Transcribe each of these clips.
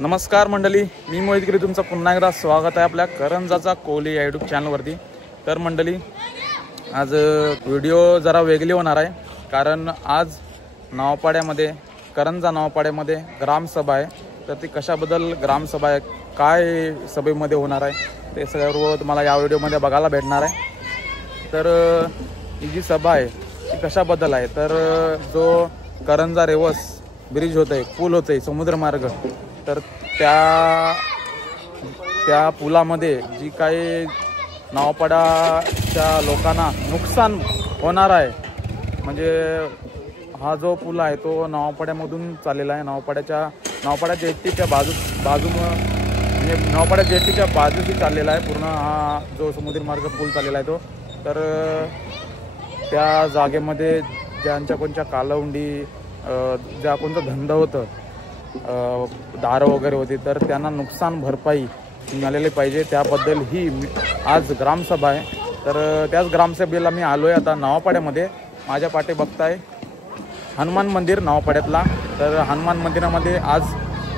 नमस्कार मंडळी, मी मोहित गिरी, तुमचं पुन्हा एकदा स्वागत आहे आपल्या करंजाचा कोली या यूट्यूब चॅनलवरती। तर मंडळी, आज व्हिडिओ जरा वेगळी होणार आहे, कारण आज नावपाड्यामध्ये करंजा नावपाड्यामध्ये ग्रामसभा आहे। तर ती कशाबद्दल ग्रामसभा आहे, काय सभेमध्ये होणार आहे, ते सर्व तुम्हाला या व्हिडिओमध्ये बघायला भेटणार आहे। तर ही जी सभा आहे ती कशाबद्दल आहे, तर जो करंजा रेवस ब्रिज होत आहे, पूल होत आहे, समुद्रमार्ग, तर त्या पुलामध्ये जी काही नावपाड्याच्या लोकांना नुकसान होणार आहे, म्हणजे हा जो पूल आहे तो नावपाड्यामधून चाललेला आहे। नावपाड्या जेट्टीच्या म्हणजे नावपाड्या जेट्टीच्या बाजूशी चाललेला आहे पूर्ण हा जो समुद्रमार्ग पूल चाललेला आहे तो। तर त्या जागेमध्ये ज्यांच्या कोणत्या कालवंडी, ज्या कोणतं धंदा होतं, दारं वगैरे होती, तर त्यांना नुकसान भरपाई मिळालेली पाहिजे, त्याबद्दल ही आज ग्रामसभा आहे। तर त्याच ग्रामसभेला मी आलो आहे आता नावपाड्यामध्ये। माझ्या पाठी बघताय हनुमान मंदिर नावपाड्यातला। तर हनुमान मंदिरामध्ये आज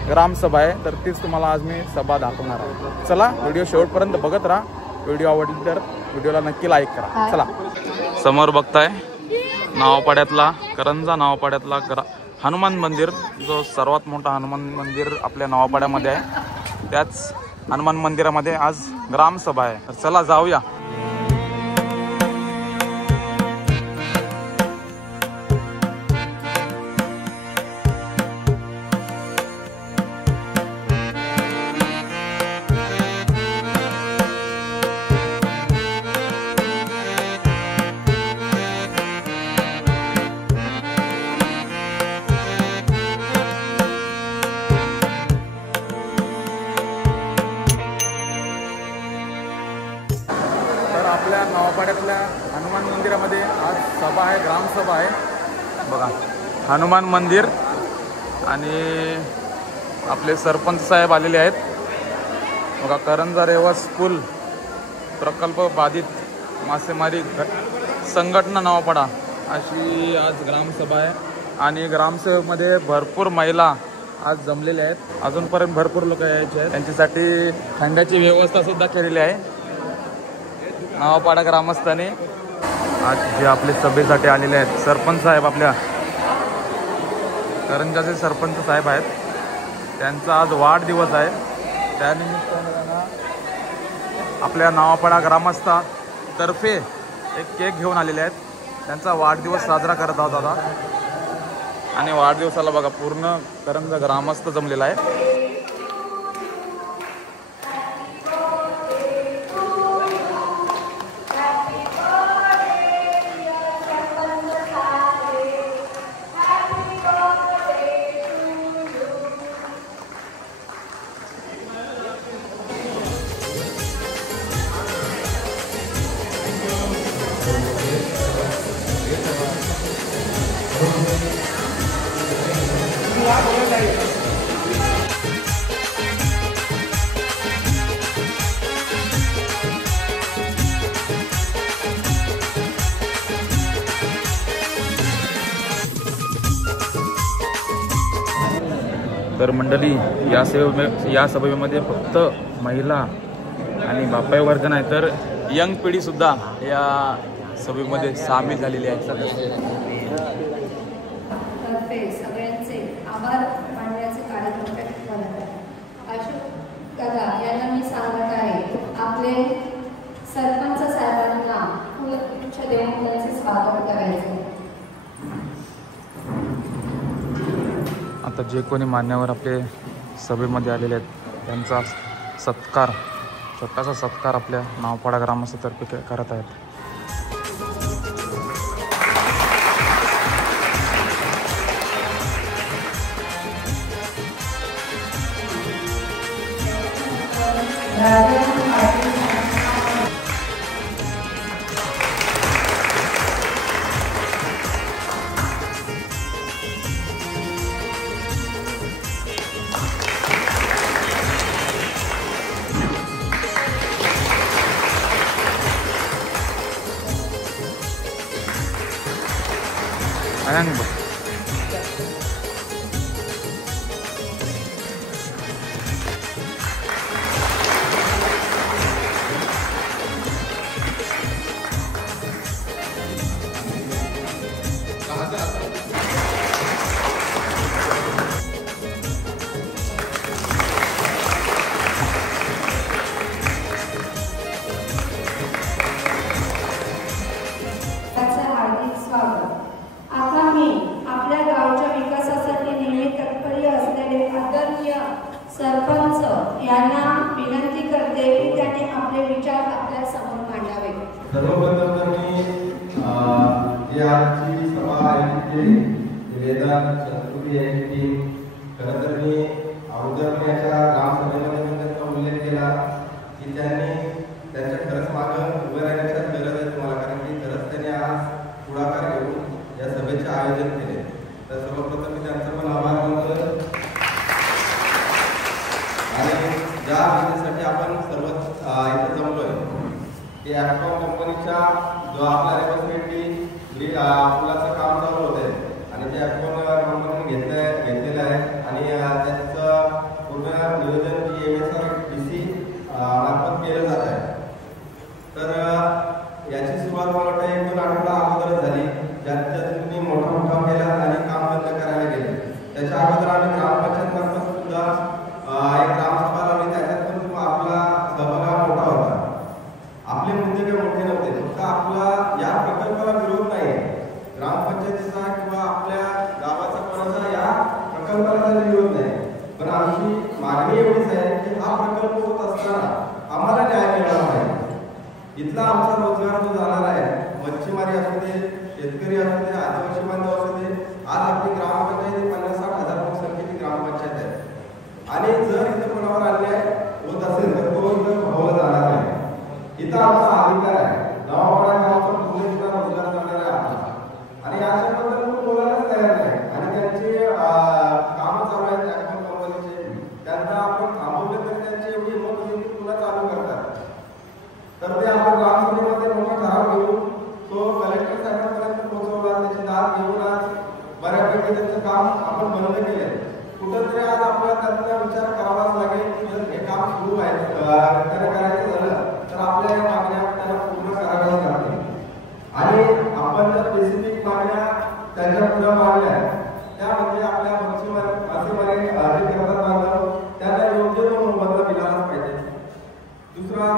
ग्रामसभा आहे, तर तीच तुम्हाला आज मी सभा दाखवणार आहे। चला, व्हिडिओ शेवटपर्यंत बघत राहा। व्हिडिओ आवडली तर व्हिडिओला नक्की लाईक करा। चला, समोर बघताय नावपाड्यातला, करंजा नावपाड्यातला हनुमान मंदिर, जो सर्वात मोठा हनुमान मंदिर आपल्या नावपाड्यामध्ये आहे। त्याच हनुमान मंदिरामध्ये आज ग्रामसभा आहे। तर चला जाऊया। आपल्या नावपाड्यातल्या हनुमान मंदिरामध्ये आज सभा आहे, ग्रामसभा आहे। बघा, हनुमान मंदिर आणि आपले सरपंच साहेब आलेले आहेत। बघा, करंजा रेवस पूल प्रकल्प बाधित मासेमारी संघटना नावपाडा अशी आज ग्रामसभा आहे। आणि ग्रामसभेमध्ये भरपूर महिला आज जमलेल्या आहेत। अजूनपर्यंत भरपूर लोक यायचे आहेत, त्यांच्यासाठी थंड्याची व्यवस्था सुद्धा केलेली आहे नावपाडा ग्रामस्थांनी। आज जे आपले सभेसाठी आलेले आहेत सरपंच साहेब, आपल्या करंजाचे सरपंच साहेब आहेत, त्यांचा आज वाढदिवस आहे। त्यानिमित्ताने त्यांना आपल्या नावपाडा ग्रामस्थातर्फे एक केक घेऊन आलेले आहेत। त्यांचा वाढदिवस साजरा करत आहोत आता। आणि वाढदिवसाला बघा पूर्ण करंजा ग्रामस्थ जमलेला आहे। तर मंडळी, या सभेमध्ये फक्त महिला आणि बापाई वर्ग नाही, तर यंग पिढी सुद्धा या सभेमध्ये सामील झालेली आहे। सगळ्यांचे आभार मानण्याचे कार्यक्रम अशोक दादा यांना मी सांगत आहे, आपले सरपंच साहेबांना फुलगुच्छ देऊन त्यांचे स्वागत करायचे। आता जे कोणी मान्यवर आपले सभेमध्ये आलेले आहेत, त्यांचा सत्कार, छोटासा सत्कार आपल्या नावपाडा ग्रामस्थातर्फे करत आहेत। विचार आपल्या समोर मांडावे. सर्वप्रथम तर मी जी आजची सभा आयोजित केली वेदांत संस्कृती यांची, खरं तर मी अगोदर याच्या ग्रामसभेमध्ये पण त्याचा उल्लेख केला की त्यांनी त्यांच्या खरंच मागं उभं राहण्याची गरज आहे तुम्हाला, कारण की खरंच त्यांनी आज पुढाकार घेऊन या सभेचे आयोजन केले. तर सर्वप्रथम मी त्यांचा पण आभार मानतो. आणि ज्या विषयासाठी आपण सर्व इथे जमलोय की ॲक्टॉम कंपनीच्या जो आपला रेवसरेटी पुलाचं काम चालू होतं आणि ते ॲक्टॉम कंपनीने घेतलेलं आहे आणि त्याचं पूर्ण नियोजन EMSRDC मार्फत केलं जात आहे. तर याची सुरुवात मला वाटतं 1-2 आठवडा अगोदरच झाली, ज्यात तुम्ही मोठा मुकाम केला आणि काम बंद करायला गेले. त्याच्या अगोदर आम्ही ग्रामपंचायत मार्फत सुद्धा एक ग्रामसभा लावली, त्याच्यात पण आपला सहभाग मोठा होता. आपले मुद्दे काही मोठे नव्हते, फक्त आपला या प्रकल्पाला विरोध नाही, ग्रामपंचायतीचा किंवा आपल्या गावाचा कोणाचा या प्रकल्पाला विरोध नाही, पण आमची मागणी एवढीच आहे की हा प्रकल्प होत असताना आम्हाला न्याय मिळाला पाहिजे. इथला आमचा रोजगार जो जाणार आहे, मच्छीमारी असू दे, शेतकरी असू दे, आदिवासी बांधव असू दे, आज आपली ग्रामपंचायत 50-60 हजार लोकसंख्येची ग्रामपंचायत आहे आणि जर इथं कोणावर अन्याय होत असेल तर तो इथं भावला जाणार नाही. इथं आमचा अधिकार आहे, नवापाडा गावाचा पूर्ण जिल्हा रोजगार करणार आहे आपला आणि याच्याबद्दल तो बोलायलाच तयार नाही. आणि त्यांचे कामं चालू आहेत ॲक्टॉम कंपनीचे, त्यांना आपण थांबवले तर त्यांची एवढी हिंमत होती की पुन्हा चालू करतात. तर ते आपण ग्रामसभेमध्ये मोठा ठराव घेऊन तो कलेक्टर साहेबांपर्यंत पोहोचवला, त्याची दाद घेऊन आज बऱ्यापैकी त्यांचं काम आपण बंद केलंय. कुठंतरी आज आपल्याला त्याचा विचार करावाच लागेल की जर हे काम सुरू आहे करायचं झालं तर आपल्या या मागण्या त्यांना पूर्ण कराव्याच लागतील. आणि आपण ज्या स्पेसिफिक मागण्या त्याच्या पुढे मागल्या त्या म्हणजे आपल्या मासेमारी जे करतात बांधव त्यांना योग्य तो मोबदला मिळालाच पाहिजे. दुसरा,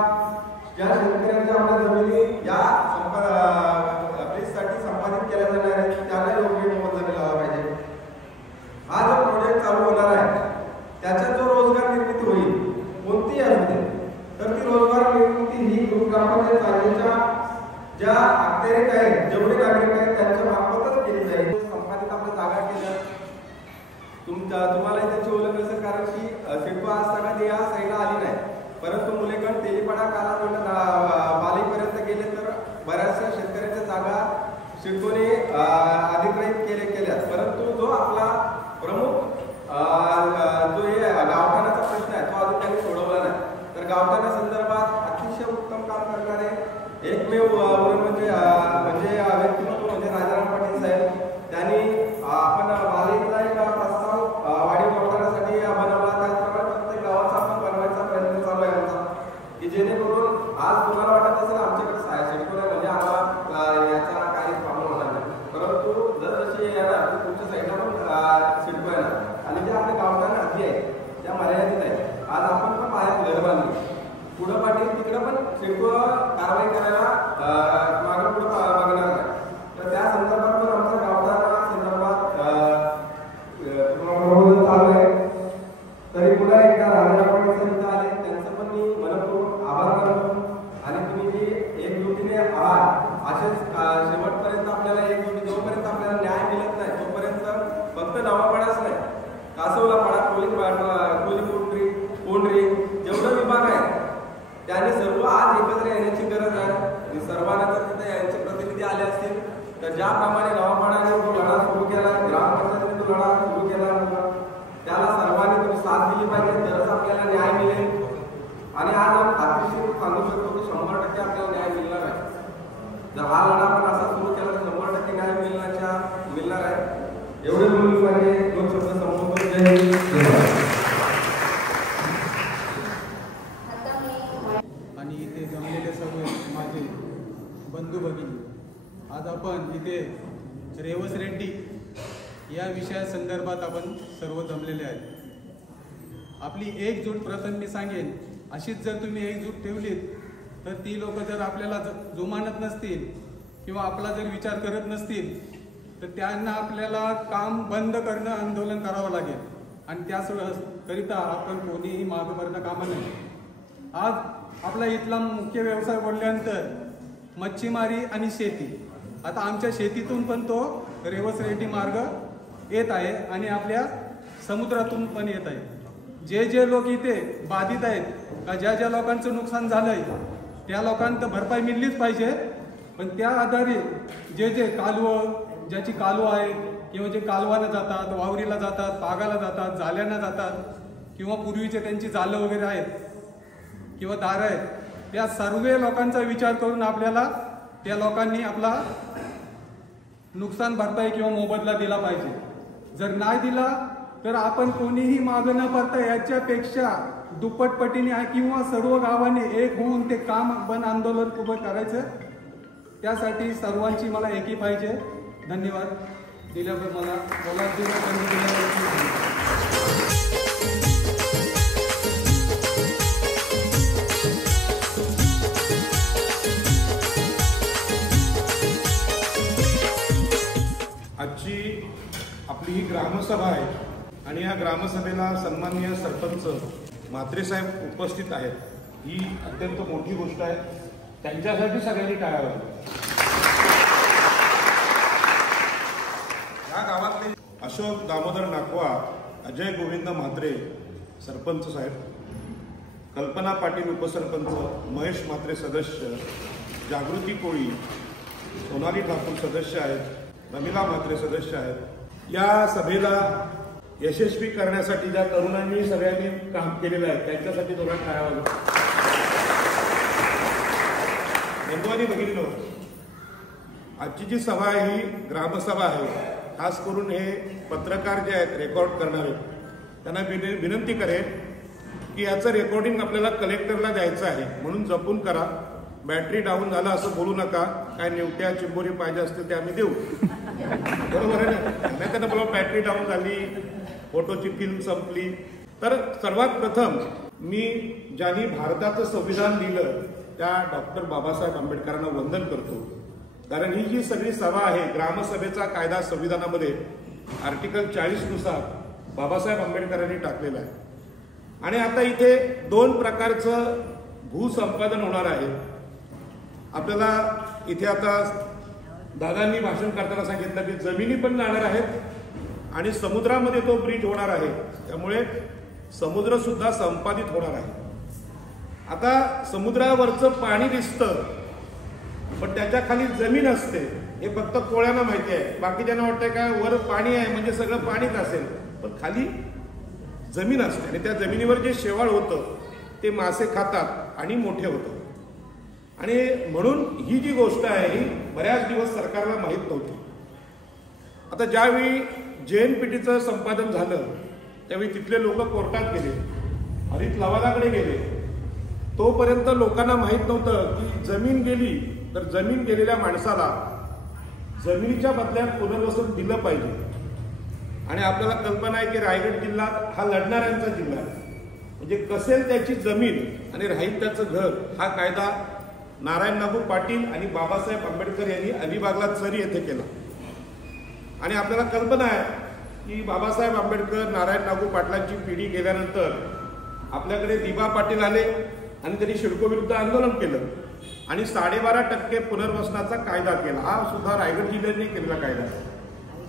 ज्या शेतकऱ्यांच्या आपल्या जमिनी या प्लेससाठी संपादित केल्या जाणार आहेत त्यांना योग्य मोबदला मिळाला पाहिजे. हा जो प्रोजेक्ट चालू होणार आहे त्याच्यात जो रोजगार निर्मिती होईल कोणतीही असू दे, तर ती रोजगार निर्मिती ही ग्रामपंचायत जागेच्या ज्या अखत्यारीत आहेत, जेवढे नागरिक आहेत त्यांच्या मार्फतच केली जाईल. संपादित आपल्या जागा केल्या तुम्हाला त्याची ओळख नसेल, कारण की सिडको आज सगळ्यात या साईडला आली नाही, परंतु मुलेगण तेलीपाडा काला बालीपर्यंत गेले तर बऱ्याचशा शेतकऱ्यांच्या जागा सिडकोने अधिग्रहित केल्या. परंतु जो आपला प्रमुख जो हे गावठाणाचा प्रश्न आहे तो अजून त्यांनी सोडवला नाही. तर गावठाणा संदर्भात अतिशय उत्तम काम करणारे एकमेव म्हणजे व्यक्तिमत्व म्हणजे राजाराम पाटील साहेब, त्यांनी आपण बालीतला एक प्रस्ताव वाढीव गावठाणासाठी बनवला. त्याचप्रमाणे प्रत्येक गावाचा आपण बनवायचा प्रयत्न चालू आहे आमचा, की जेणेकरून आज तुम्हाला वाटत असेल आमच्याकडे सिडको म्हणजे आम्हाला याचा काही प्रॉब्लेम होणार नाही, परंतु जशी येणार तुमच्या साईडला पण सिडको येणार आणि जे आपले गावठाण हद्दी आहे त्या मर्यादित आहे. आज आपण पण बाहेर घर बांधली, पुढं पाटील तिकडं पण सिडको कारवाई करायला मागे पुढं बघणार नाही. तर त्या संदर्भात पण आमच्या गावठाणा संदर्भात चालू आहे. तरी पुन्हा एकदा राजाराम पाटील आले, त्यांचं पण मी मनपूर्वक आभार मानतो. आणि तुम्ही जी एकजुटीने आहात असेच शेवटपर्यंत आपल्याला एकजुटी, जोपर्यंत आपल्याला न्याय मिळत नाही तोपर्यंत फक्त नवापाडाच नाही, कासवलापाडा, कोंढरी जेवढे विभाग आहेत त्याने सर्व आज एकत्र येण्याची गरज आहे. सर्वांना जर तिथे यांचे प्रतिनिधी आले असतील तर ज्याप्रमाणे नवापाडाने जो लढा सुरू केला, ग्रामपंचायतीने जो लढा सुरू केला, त्याला सर्वांनी तुम्ही साथ दिली पाहिजे, तरच आपल्याला न्याय मिळेल. आणि आज आपण खात्रीशीर सांगू शकतो की 100% आपल्याला न्याय मिळणार आहे. जर हा लढा आपण असा सुरू केला तर 100% न्याय मिळणार आहे. एवढे बोलून माझे 2 शब्द संबोधन. जय हिंद. आणि इथे जमलेले सर्व माझे बंधू भगिनी, आज आपण इथे रेवस रेड्डी या विषयासंदर्भात आपण सर्व जमलेले आहेत. आपली एकजूट प्रथम मी सांगेन, अशीच जर तुम्ही एकजूट ठेवलीत तर ती लोक जर आपल्याला जुमानत नसतील किंवा आपला जर विचार करत नसतील तर त्यांना आपल्याला काम बंद करणं, आंदोलन करावं लागेल आणि त्याकरिता आपण कोणीही मागं पडणं कामा नये. आज आपला इथला मुख्य व्यवसाय बोलल्यानंतर मच्छीमारी आणि शेती. आता आमच्या शेतीतून पण तो रेवस रेड्डी मार्ग येत आहे आणि आपल्या समुद्रातून पण येत आहे. जे लोक इथे बाधित आहेत का ज्या लोकांचं नुकसान झालंय त्या लोकांना भरपाई मिळलीच पाहिजे. पण त्या आधारे जे कालवं ज्याची कालवं आहे किंवा जे कालवाला जातात, वावरीला जातात, पागाला जातात, जाल्यांना जातात किंवा पूर्वीचे त्यांची जालं वगैरे आहेत किंवा दारं आहेत, त्या सर्व लोकांचा विचार करून आपल्याला त्या लोकांनी आपला नुकसान भरपाई किंवा मोबदला दिला पाहिजे. जर नाही दिला तर आपण कोणीही मागं न पडता याच्यापेक्षा दुप्पटपटीने किंवा सर्व गावांनी एक होऊन ते काम बंद आंदोलन उभं करायचं. त्यासाठी सर्वांची मला एकी पाहिजे. धन्यवाद दिल्याबद्दल मला आजची आपली ही ग्रामसभा आहे आणि या ग्रामसभेला सन्माननीय सरपंच म्हात्रे साहेब उपस्थित आहेत. ही अत्यंत मोठी गोष्ट आहे. त्यांच्यासाठी सगळ्यांनी टाळ्या वाजवा. या गावातले अशोक दामोदर नाकवा, अजय गोविंद म्हात्रे सरपंच साहेब, कल्पना पाटील उपसरपंच, महेश म्हात्रे सदस्य, जागृती कोळी, सोनाली ठाकूर सदस्य आहेत, रमिला म्हात्रे सदस्य आहेत. या सभेला यशस्वी करण्यासाठी ज्या तरुणांनी सगळ्यांनी काम केलेलं आहे त्यांच्यासाठी दोघांना टाळ्या वाजवा. बंधूंनी बघितलं, आजची जी सभा आहे ही ग्रामसभा आहे. खास करून हे पत्रकार जे आहेत रेकॉर्ड करणारे त्यांना विनंती करेन की याचं रेकॉर्डिंग आपल्याला कलेक्टरला द्यायचं आहे म्हणून जपून करा. बॅटरी डाऊन झाला असं बोलू नका. काय निवट्या चिंबोरी पाहिजे असतील ते आम्ही देऊ, बरोबर आहे ना. नाही त्यांना बोला बॅटरी डाऊन झाली, फोटोची फिल्म संपली. तर सर्वात प्रथम मी ज्यांनी भारताचं संविधान लिहिलं त्या डॉक्टर बाबासाहेब आंबेडकरांना वंदन करतो. कारण ही जी सगळी सभा आहे, ग्रामसभेचा कायदा संविधानामध्ये आर्टिकल 40 नुसार बाबासाहेब आंबेडकरांनी टाकलेला आहे. आणि आता इथे 2 प्रकारचं भूसंपादन होणार आहे. आपल्याला इथे आता दादांनी भाषण करताना सांगितलं की जमिनी पण जाणार आहेत आणि समुद्रामध्ये तो ब्रिज होणार आहे. त्यामुळे समुद्र सुद्धा संपादित होणार आहे. आता समुद्रावरचं पाणी दिसतं पण त्याच्या खाली जमीन असते हे फक्त कोळ्यांना माहिती आहे. बाकीच्यांना वाटतंय काय वर पाणी आहे म्हणजे सगळं पाणीच असेल, पण खाली जमीन असते आणि त्या जमिनीवर जे शेवाळ होतं ते मासे खातात आणि मोठे होतं. आणि म्हणून ही जी गोष्ट आहे ही बऱ्याच दिवस सरकारला माहीत नव्हती. आता ज्यावेळी JNPTचं संपादन झालं त्यावेळी तिथले लोक कोर्टात गेले, हरित लवादाकडे गेले. तोपर्यंत लोकांना माहीत नव्हतं की जमीन गेली तर जमीन गेलेल्या माणसाला जमिनीच्या बदल्यात पुनर्वसन दिलं पाहिजे. आणि आपल्याला कल्पना आहे की रायगड जिल्हा हा लढणाऱ्यांचा जिल्हा आहे. म्हणजे कसेल त्याची जमीन आणि राहील त्याचं घर हा कायदा नारायण नागू पाटील आणि बाबासाहेब आंबेडकर यांनी अलिबागला चरी येथे केला. आणि आपल्याला कल्पना आहे की बाबासाहेब आंबेडकर नारायण नागू पाटलांची पिढी गेल्यानंतर आपल्याकडे दिबा पाटील आले आणि त्यांनी सिडको विरुद्ध आंदोलन केलं आणि 12.5% पुनर्वसनाचा कायदा केला. हा सुद्धा रायगड जिल्ह्याने केलेला कायदा.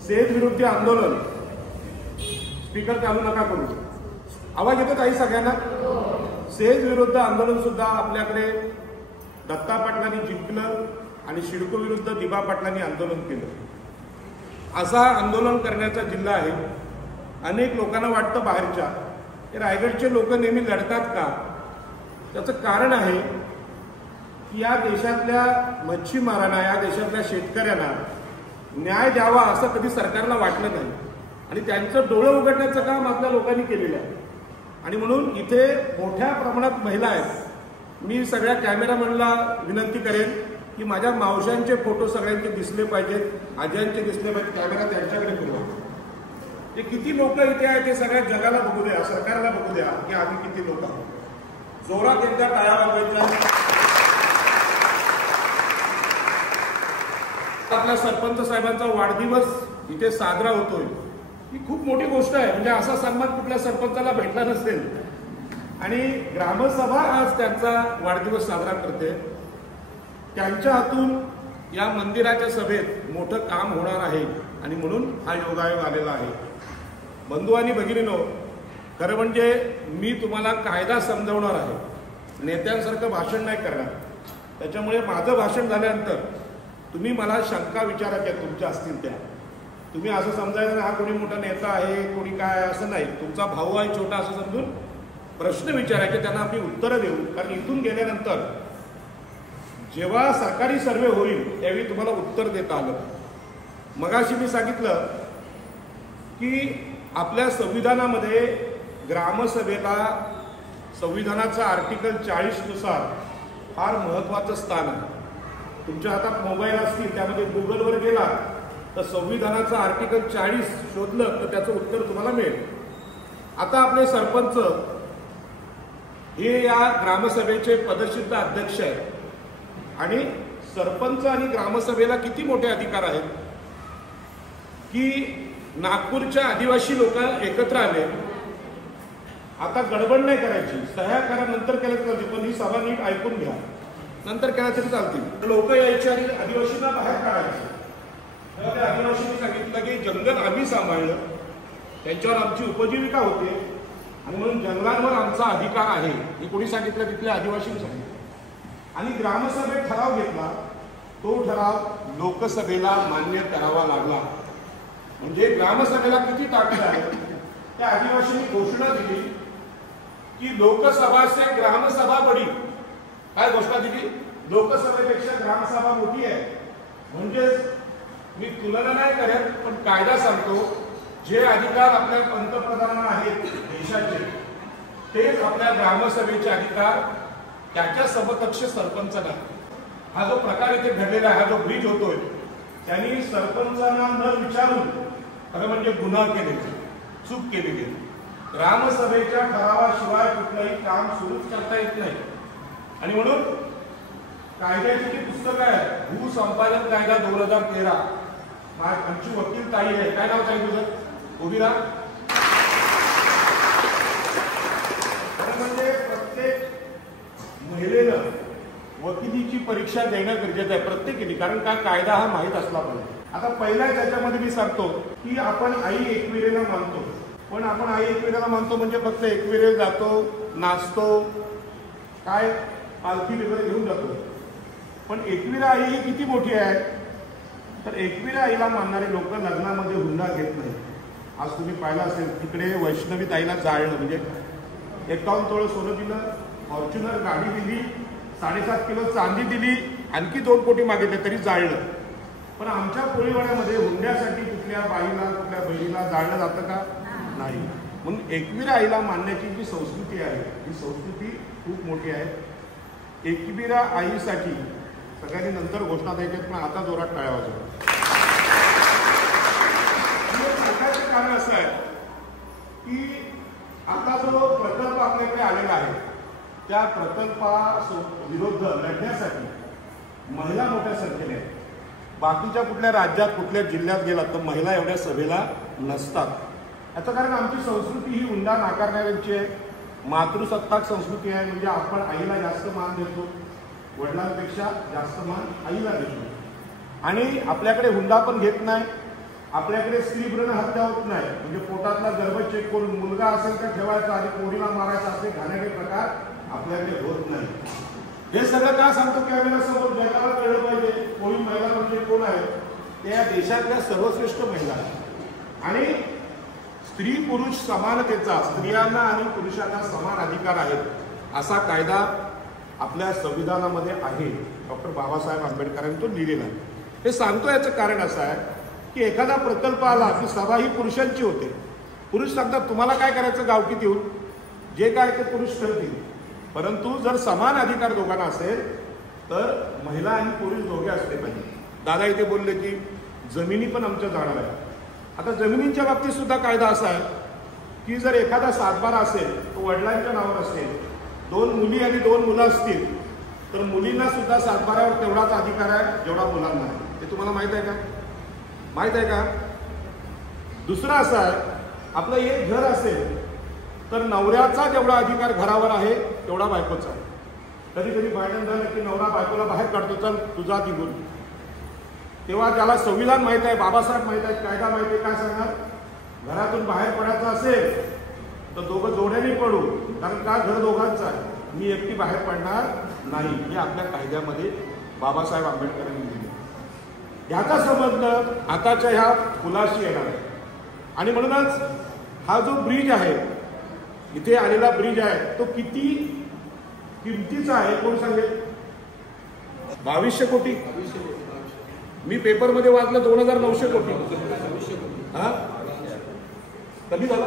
सेज विरुद्ध आंदोलन, स्पीकर चालू नका करू, आवाज येतो काही सगळ्यांना. सेज विरुद्ध आंदोलन सुद्धा आपल्याकडे दत्ता पाटलांनी जिंकलं आणि सिडको विरुद्ध दिबा पाटलांनी आंदोलन केलं. असा आंदोलन करण्याचा जिल्हा आहे. अनेक लोकांना वाटतं बाहेरच्या की रायगडचे लोक नेहमी लढतात का. त्याचं कारण आहे की या देशातल्या मच्छीमारांना, या देशातल्या शेतकऱ्यांना न्याय द्यावा असं कधी सरकारला वाटलं नाही आणि त्यांचं डोळं उघडण्याचं काम आपल्या लोकांनी केलेलं आहे. आणि म्हणून इथे मोठ्या प्रमाणात महिला आहेत. मी सगळ्या कॅमेरामॅनला विनंती करेन की माझ्या मावशांचे फोटो सगळ्यांचे दिसले पाहिजेत, आज्यांचे दिसले पाहिजेत. कॅमेरा त्यांच्याकडे फिरवा. ते किती लोक इथे आहेत ते सगळ्या जगाला बघू द्या, सरकारला बघू द्या की आम्ही किती लोक आहोत. जोरात एकदा टाळ्या वाजवायच्या. आपल्या सरपंच साहेबांचा वाढदिवस इथे साजरा होतोय ही खूप मोठी गोष्ट आहे. म्हणजे असा सन्मान कुठल्या सरपंचाला भेटला नसेल आणि ग्रामसभा आज त्यांचा वाढदिवस साजरा करते. त्यांच्या हातून या मंदिराच्या सभेत मोठं काम होणार आहे आणि म्हणून हा योगायोग आलेला आहे. बंधू आणि भगिनींनो, खरं म्हणजे मी तुम्हाला कायदा समजवणार आहे, नेत्यांसारखं भाषण नाही करणार. त्याच्यामुळे माझं भाषण झाल्यानंतर तुम्ही मला शंका विचारायच्या तुमच्या असतील त्या. तुम्ही असं समजायचं हा कोणी मोठा नेता आहे, कोणी काय, असं नाही. तुमचा भाऊ आहे छोटा असं समजून प्रश्न विचारायचे, त्यांना आम्ही उत्तरं देऊ. कारण इथून गेल्यानंतर जेव्हा सरकारी सर्वे होईल त्यावेळी तुम्हाला उत्तर देता आलं. मगाशी मी सांगितलं की आपल्या संविधानामध्ये ग्रामसभेला संविधानाचा आर्टिकल 40 नुसार फार महत्त्वाचं स्थान आहे. तुमच्या हातात मोबाईल असतील, त्यामध्ये गुगलवर गेला तर संविधानाचं आर्टिकल 40 शोधलं तर त्याचं उत्तर तुम्हाला मिळेल. आता आपले सरपंच हे या ग्रामसभेचे पदसिद्ध अध्यक्ष आहेत आणि सरपंच आणि ग्रामसभेला किती मोठे अधिकार आहेत की नागपूरच्या आदिवासी लोक एकत्र आले. आता गडबड नाही करायची, सह्या करा, नंतर केलं तरी चालतील, पण ही सभा नीट ऐकून घ्या, नंतर केलं तरी चालतील. लोक यायचे आणि आदिवासींना बाहेर काढायचे. तेव्हा त्या आदिवासींनी सांगितलं की जंगल आम्ही सांभाळलं, त्यांच्यावर आमची उपजीविका होते आणि म्हणून जंगलांवर आमचा अधिकार आहे. हे कोणी सांगितलं? तिथल्या आदिवासींनी सांगितलं. आणि ग्रामसभेत ठराव घेतला. तो ठराव लोकसभेला मान्य करावा लागला. म्हणजे ग्रामसभेला किती ताकद आहे. त्या आदिवासींनी घोषणा दिली की लोकसभा से ग्रामसभा बडी. काय घोषणा दिली? लोकसभेपेक्षा ग्रामसभा मोठी आहे. म्हणजेच मी तुलना नाही करत, पण कायदा सांगतो, जे अधिकार आपल्या पंतप्रधानांना आहेत देशाचे तेच आपल्या ग्रामसभेचे अधिकार त्याच्या समकक्ष सरपंचाला. हा जो प्रकार इथे घडलेला आहे, हा जो ब्रिज होतोय, त्यांनी सरपंचांना न विचारून खरं म्हणजे गुन्हा केलेले, चूक केलेली. ग्रामसभेच्या ठरावाशिवाय कुठलंही काम सुरूच करता येत नाही. आणि म्हणून कायद्याची जी पुस्तकं आहे, भूसंपादन कायदा 2013, आमची वकील ताई आहे, काय नाव ताई तुझं? उभी राहा. म्हणजे प्रत्येक महिलेनं वकिलीची परीक्षा देणं गरजेचं आहे प्रत्येकाने, कारण का कायदा हा माहीत असला पाहिजे. आता पहिल्या त्याच्यामध्ये मी सांगतो की आपण आई एकविरेला मानतो, पण आपण आई एकविरेला मानतो म्हणजे फक्त एकविरे जातो, नाचतो, काय पालखी वगैरे घेऊन जातो. पण एकविरा आई ही किती मोठी आहे तर एकविरा आईला मानणारे लोक लग्नामध्ये हुंडा घेत नाही. आज तुम्ही पाहिलं असेल तिकडे वैष्णवी ताईला जाळलं, म्हणजे 51 तोळे सोनं दिलं, फॉर्च्युनर गाडी दिली, 7.5 किलो चांदी दिली, आणखी 2 कोटी मागितले तरी जाळलं. पण आमच्या कोळीवाड्यामध्ये हुंड्यासाठी कुठल्या बाईला, कुठल्या बहिणीला जाळलं जातं का? नाही. म्हणून एकविरा आईला मानण्याची जी संस्कृती आहे ही संस्कृती खूप मोठी आहे. एकविरा आईसाठी सगळ्यांनी नंतर घोषणा द्यायच्यात, पण आता जोरात टाळ्या वाजवा. सांगायचं कारण असं आहे की आता जो प्रकल्प आपल्याकडे आलेला आहे त्या प्रकल्पाविरुद्ध लढण्यासाठी महिला मोठ्या संख्येने आहेत. बाकीच्या कुठल्या राज्यात, कुठल्या जिल्ह्यात गेलात तर महिला एवढ्या सभेला नसतात. याचं कारण आमची संस्कृती ही हुंडा नाकारणाऱ्यांची आहे, मातृसत्ताक संस्कृती आहे. म्हणजे आपण आईला जास्त मान देतो, वडिलांपेक्षा जास्त मान आईला देतो. आणि आपल्याकडे हुंडा पण घेत नाही, आपल्याकडे स्त्री भ्रूण हत्या होत नाही. म्हणजे पोटातला गर्भ चेक करून मुलगा असेल तर ठेवायचा आणि पोरीला मारायचा असे घाणेरडे प्रकार आपल्याकडे होत नाही. हे सगळं का सांगतो की आपल्याला समोर जगाला कळलं पाहिजे कोणी महिला म्हणजे कोण आहे. त्या देशातल्या सर्वश्रेष्ठ महिला आणि स्त्री पुरुष समानतेचा, स्त्रियांना आणि पुरुषांना समान अधिकार आहेत असा कायदा आपल्या संविधानामध्ये आहे. डॉक्टर बाबासाहेब आंबेडकरांनी तो लिहिलेला आहे. हे सांगतो याचं कारण असं आहे की एखादा प्रकल्प आला की सभा ही पुरुषांची होते. पुरुष सांगतात तुम्हाला काय करायचं गावकीत येऊन, जे काय ते पुरुष करतील. परंतु जर समान अधिकार दोघांना असेल तर महिला आणि पुरुष दोघे असले पाहिजे. दादा इथे बोलले की जमिनी पण आमच्या जाणार आहे. आता जमिनींच्या बाबतीत सुद्धा कायदा असा आहे की जर एखादा सातबारा असेल तो वडिलांच्या नावावर असेल, 2 मुली आणि 2 मुलं असतील तर मुलींना सुद्धा सातबाऱ्यावर तेवढाच अधिकार आहे जेवढा मुलांना आहे. हे तुम्हाला माहित आहे का? माहित आहे का? दुसरं असं आहे, आपलं एक घर असेल तर नवऱ्याचा जेवढा अधिकार घरावर आहे तेवढा बायकोचा आहे. कधी कधी भांडण झालं की नवरा बायकोला बाहेर काढतो, चल तुझा निघून. तेव्हा त्याला संविधान माहित आहे, बाबासाहेब माहित आहेत, कायदा माहिती आहे, काय सांगणार? घरातून बाहेर पडायचं असेल तर दोघं जोड्याने पडू, कारण का घर दोघांचं आहे, मी एकटी बाहेर पडणार नाही, हे आपल्या कायद्यामध्ये बाबासाहेब आंबेडकरांनी दिले. ह्याचा संबंध आताच्या ह्या पुलाशी येणार आहे. आणि म्हणूनच हा जो ब्रिज आहे, इथे आलेला ब्रिज आहे, तो किती किमतीचा आहे कोण सांगेल? 2200 कोटी. मी पेपरमध्ये वाचलं 2900 कोटी. हा कमी झाला?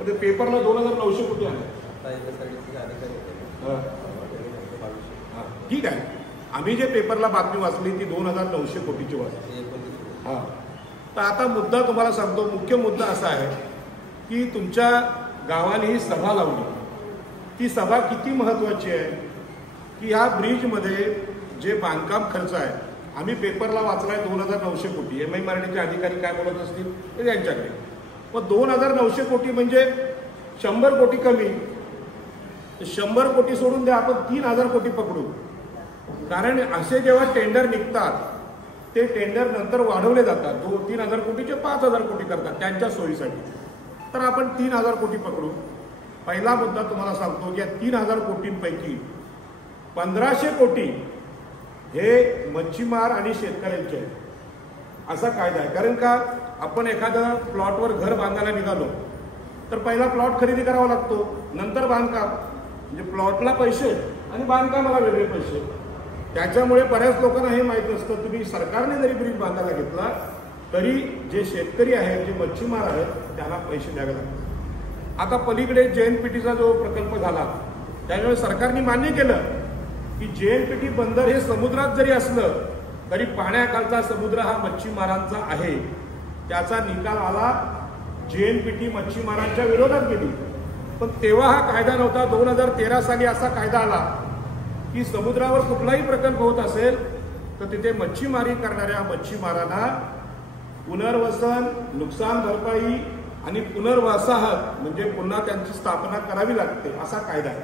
ते पेपरला 2900 कोटी आले. ठीक आहे, आम्ही जे पेपरला बातमी वाचली ती 2900 कोटीची वाचली. हा, तर आता मुद्दा तुम्हाला सांगतो. मुख्य मुद्दा असा आहे की तुमच्या गावाने ही सभा लावली. ती सभा किती महत्वाची आहे की ह्या ब्रिजमध्ये जे बांधकाम खर्च आहे, आम्ही पेपरला वाचलाय 2900 कोटी. MMRDचे अधिकारी काय बोलत असतील ते त्यांच्याकडे. मग 2900 कोटी म्हणजे 100 कोटी कमी. 100 कोटी सोडून द्या, आपण 3000 कोटी पकडू. कारण असे जेव्हा टेंडर निघतात ते टेंडर नंतर वाढवले जातात. 3000 कोटीचे 5000 कोटी करतात त्यांच्या सोयीसाठी. तर आपण 3000 कोटी पकडू. पहिला मुद्दा तुम्हाला सांगतो की या 3000 कोटींपैकी 1500 कोटी हे मच्छीमार आणि शेतकऱ्यांचे आहे. असा कायदा आहे. कारण का आपण एखाद्या प्लॉटवर घर बांधायला निघालो तर पहिला प्लॉट खरेदी करावा लागतो, नंतर बांधकाम. म्हणजे प्लॉटला पैसे आणि बांधकामाला वेगळे पैसे. त्याच्यामुळे बऱ्याच लोकांना हे माहीत नसतं. तुम्ही सरकारने जरी ब्रिज बांधायला घेतला तरी जे शेतकरी आहेत, जे मच्छीमार आहेत, त्यांना पैसे द्यावे लागतात. आता पलीकडे JNPTचा जो प्रकल्प झाला त्यामुळे सरकारने मान्य केलं की JNPT बंदर हे समुद्रात जरी असलं तरी पाण्याखालचा समुद्र हा मच्छीमारांचा आहे. त्याचा निकाल आला, JNPT मच्छीमारांच्या विरोधात गेली. पण तेव्हा हा कायदा नव्हता. 2013 साली असा कायदा आला की समुद्रावर कुठलाही प्रकल्प होत असेल तर तिथे मच्छीमारी करणाऱ्या मच्छीमारांना पुनर्वसन, नुकसान भरपाई आणि पुनर्वसाहत म्हणजे पुन्हा त्यांची स्थापना करावी लागते, असा कायदा आहे.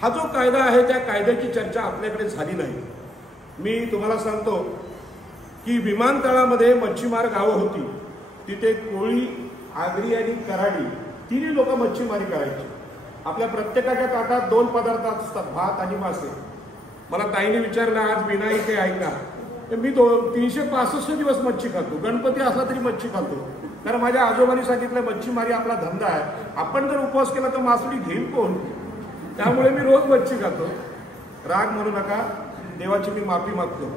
हा जो कायदा आहे त्या कायद्याची चर्चा आपल्याकडे झाली नाही. मी तुम्हाला सांगतो की विमानतळामध्ये मच्छीमार गावं होती. तिथे कोळी, आगरी आणि कराडी तिन्ही लोक मच्छीमारी करायची. आपल्या प्रत्येकाच्या ताटात 2 पदार्थ असतात, भात आणि मासे. मला ताईने विचारलं आज विनायक आहे का, तर मी 365 दिवस मच्छी खातो. गणपती असला तरी मच्छी खातो. कारण माझ्या आजोबांनी सांगितलं मच्छीमारी आपला धंदा आहे. आपण जर उपवास केला तर मासुडी घेईल कोण? त्यामुळे मी रोज मच्छी खातो. राग म्हणू नका, देवाची मी माफी मागतो.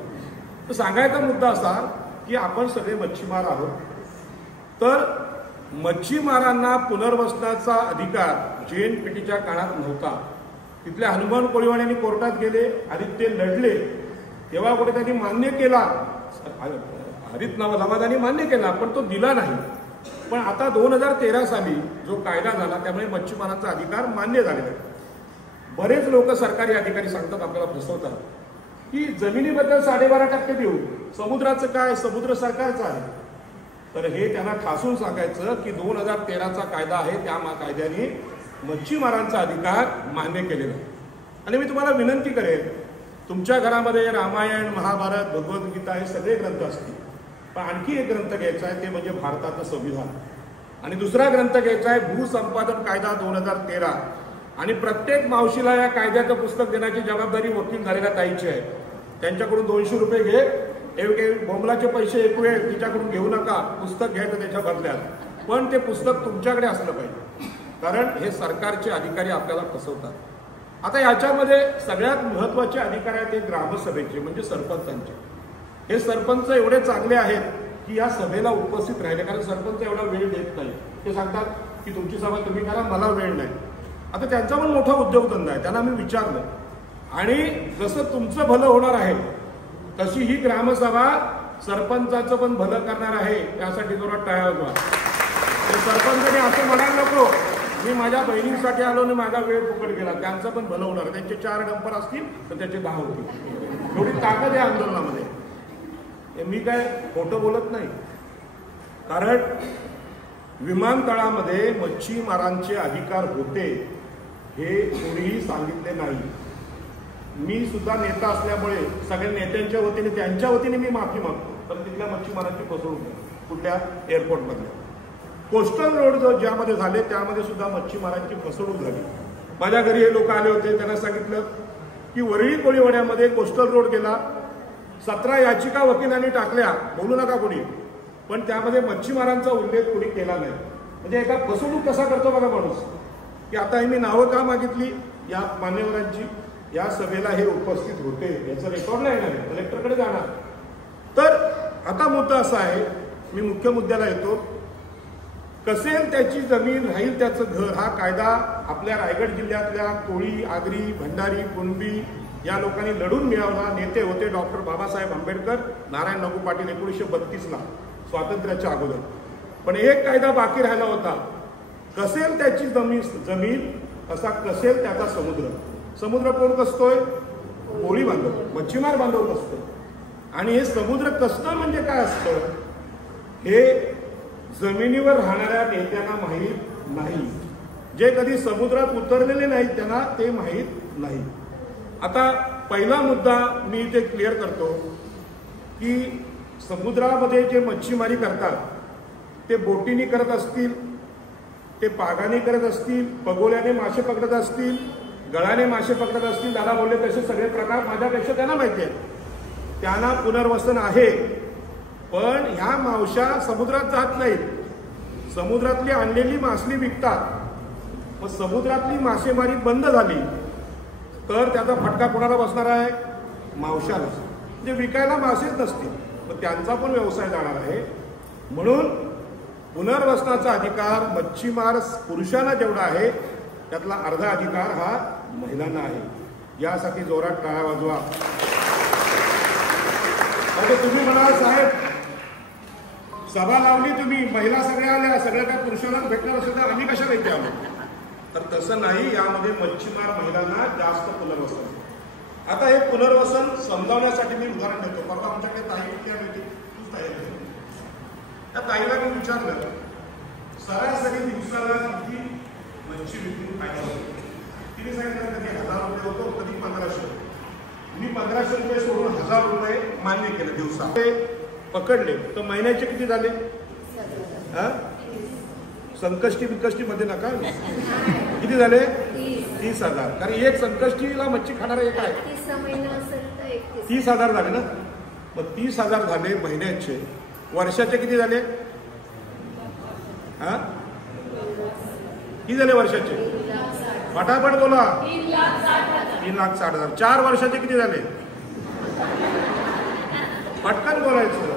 तर सांगायचा मुद्दा असा की आपण सगळे मच्छीमार आहोत. तर मच्छीमारांना पुनर्वसनाचा अधिकार JNPTच्या काळात नव्हता. तिथले हनुमान कोळीवाड्यांनी कोर्टात गेले आणि ते लढले. तेव्हा कुठे त्यांनी मान्य केला, हरित लवादाने मान्य केला, पण तो दिला नाही. पण आता 2013 साली जो कायदा झाला त्यामुळे मच्छीमारांचा अधिकार मान्य झालेला आहे. बरेच लोक सरकारी अधिकारी सांगतात, आपल्याला फसवतात की जमिनीबद्दल 12.5% देऊ, समुद्राचं काय, समुद्र सरकारचं आहे. तर हे त्यांना ठासून सांगायचं की 2013चा कायदा आहे, त्या कायद्याने मच्छीमारांचा अधिकार मान्य केलेला आहे. आणि मी तुम्हाला विनंती करेन, तुमच्या घरामध्ये रामायण, महाभारत, भगवद्गीता हे सगळे ग्रंथ असतील, पण आणखी एक ग्रंथ घ्यायचा आहे, ते म्हणजे भारताचं संविधान. आणि दुसरा ग्रंथ घ्यायचा आहे भूसंपादन कायदा 2013. आणि प्रत्येक मावशीला या कायद्याचं पुस्तक देण्याची जबाबदारी वकील झालेल्या ताईची आहे. त्यांच्याकडून 200 रुपये घे, एक बोंबलाचे पैसे एकूण तिच्याकडून घेऊ नका, पुस्तक घ्यायचं त्याच्या बदल्यात. पण ते पुस्तक तुमच्याकडे असलं पाहिजे, कारण हे सरकारचे अधिकारी आपल्याला फसवतात. आता याच्यामध्ये सगळ्यात महत्वाचे अधिकारी आहेत ते ग्रामसभेचे, म्हणजे सरपंचांचे. हे सरपंच एवढे चांगले आहेत की या सभेला उपस्थित राहिले, कारण सरपंच एवढा वेळ देत नाही. ते सांगतात की तुमची सभा तुम्ही करा, मला वेळ नाही. आता त्यांचा पण मोठा उद्योगधंदा आहे, त्यांना मी विचारलं. आणि जसं तुमचं भलं होणार आहे तशी ही ग्रामसभा सरपंचाचं पण भलं करणार आहे, त्यासाठी जोरात टाळ्या वाजवा. सरपंचाने असं म्हणायला नको मी माझ्या बहिणींसाठी आलो आणि माझा वेळ फुकट गेला. त्यांचं पण भलं होणार. त्यांचे 4 डंपर असतील तर त्याचे 10 होतील. एवढी ताकद आहे आंदोलनामध्ये. मी काय खोटं बोलत नाही, कारण विमानतळामध्ये मच्छीमारांचे अधिकार होते हे कोणीही सांगितले नाही. मी सुद्धा नेता असल्यामुळे सगळ्या नेत्यांच्या वतीने त्यांच्या वतीने मी माफी मागतो. पण तिथल्या मच्छीमारांची फसवणूक झाली. कुठल्या एअरपोर्टमधल्या कोस्टल रोड जो ज्यामध्ये झाले त्यामध्ये सुद्धा मच्छीमारांची फसवणूक झाली. माझ्या घरी हे लोक आले होते. त्यांना सांगितलं की वरळी कोळीवाड्यामध्ये कोस्टल रोड गेला, 17 याचिका वकिलांनी टाकल्या, बोलू नका कोणी, पण त्यामध्ये मच्छीमारांचा उल्लेख कोणी केला नाही. म्हणजे एका फसवणूक कसा करतो बघा माणूस, की आता मी नावं का मागितली या मान्यवरांची, या सभेला हे उपस्थित होते, याचं रेकॉर्डला येणार आहे, कलेक्टरकडे जाणार. तर आता मुद्दा असा आहे, मी मुख्य मुद्द्याला येतो. कसेल त्याची जमीन राहील त्याचं घर हा कायदा आपल्या रायगड जिल्ह्यातल्या कोळी, आगरी, भंडारी, कुणबी या लोकांनी लढून मिळवला. नेते होते डॉक्टर बाबासाहेब आंबेडकर, नारायण नागू पाटील 1932ला स्वातंत्र्याच्या अगोदर. पण एक कायदा बाकी राहिला होता, कसेल त्याची जमीन असा कसेल त्याचा समुद्र. समुद्र कोण कसतोय? कोळी बांधव, मच्छीमार बांधव कसतोय. आणि हे समुद्र कसणं म्हणजे काय असतं हे जमिनीवर राहणाऱ्या नेत्यांना माहीत नाही. जे कधी समुद्रात उतरलेले नाहीत त्यांना ते माहीत नाही. आता पहिला मुद्दा मी इथे क्लिअर करतो की समुद्रामध्ये जे मच्छीमारी करतात ते बोटीने करत असतील, ते पागाने करत असतील, पगोल्याने मासे पकडत असतील, गळाने मासे पकडत असतील, दादा बोलले तसे सगळे प्रकार माझ्यापेक्षा त्यांना माहिती आहेत. त्यांना पुनर्वसन आहे. पण ह्या मावशा समुद्रात जात नाहीत. समुद्रातली आणलेली मासली विकतात. मग समुद्रातली मासेमारी बंद झाली तर त्याचा फटका कोणाला बसणार आहे? मावशाला. म्हणजे विकायला मासेच नसतील, मग त्यांचा पण व्यवसाय जाणार आहे. म्हणून पुनर्वसनाचा अधिकार मच्छीमार पुरुषांना जेवढा आहे त्यातला अर्धा अधिकार हा महिलांना आहे. यासाठी जोरात टाळ्या वाजवा. तुम्ही म्हणाल साहेब सभा लावली तुम्ही, महिला सगळ्या आल्या, सगळ्या काय पुरुषांना भेटणार असेल तर आम्ही कशाला इथे आलो? तर तसं नाही. यामध्ये मच्छीमार महिलांना जास्त पुनर्वसन. आता हे पुनर्वसन समजावण्यासाठी मी उदाहरण देतो. परवा आमच्याकडे ताई होती, त्या ताईला मी विचारलं सरासरी दिवसाला किती मच्छी विकून फायदा होतो. तिने सांगितलं कधी 1000 रुपये होतो, कधी 1500. मी 1500 रुपये सोडून 1000 रुपये मान्य केलं दिवसा. ते पकडले तर महिन्याचे किती झाले? संकष्टी विकष्टी मध्ये नका, किती झाले? 30,000. कारण एक संकष्टीला मच्छी खाणारा एक आहे, 30,000 झाले ना. मग 30,000 झाले महिन्याचे. वर्षाचे किती झाले? किती झाले वर्षाचे? फटाफट बोला. 3,60,000. 4 वर्षाचे किती झाले? पटकन बोलायचं.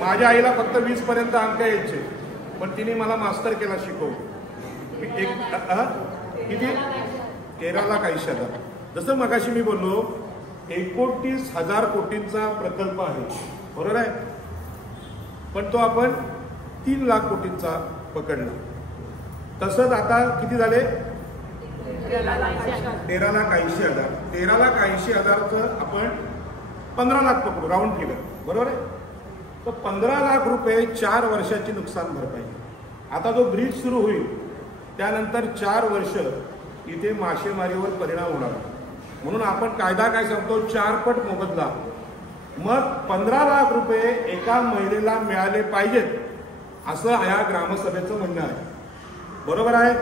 माझ्या आईला फक्त 20 पर्यंत अंक यायचे, पण तिने मला मास्टर केला शिकवलं. किती? 13,80,000. जसं मगाशी मी बोललो 29,000 कोटींचा प्रकल्प आहे, बरोबर आहे. पण तो आपण 3 लाख कोटींचा पकडला. तसंच आता किती झाले? 13,80,000. 13,80,000चं आपण 15 लाख पकडू, राऊंड फिगर, बरोबर आहे. तर 15 लाख रुपये 4 वर्षाची नुकसान भरपाई. आता जो ब्रिज सुरू होईल त्यानंतर 4 वर्ष इथे मासेमारीवर परिणाम होणार. म्हणून आपण कायदा काय सांगतो? 4 पट मोबदला. मग 15 लाख रुपये एका महिलेला मिळाले पाहिजेत असं या ग्रामसभेचं म्हणणं आहे, बरोबर आहे.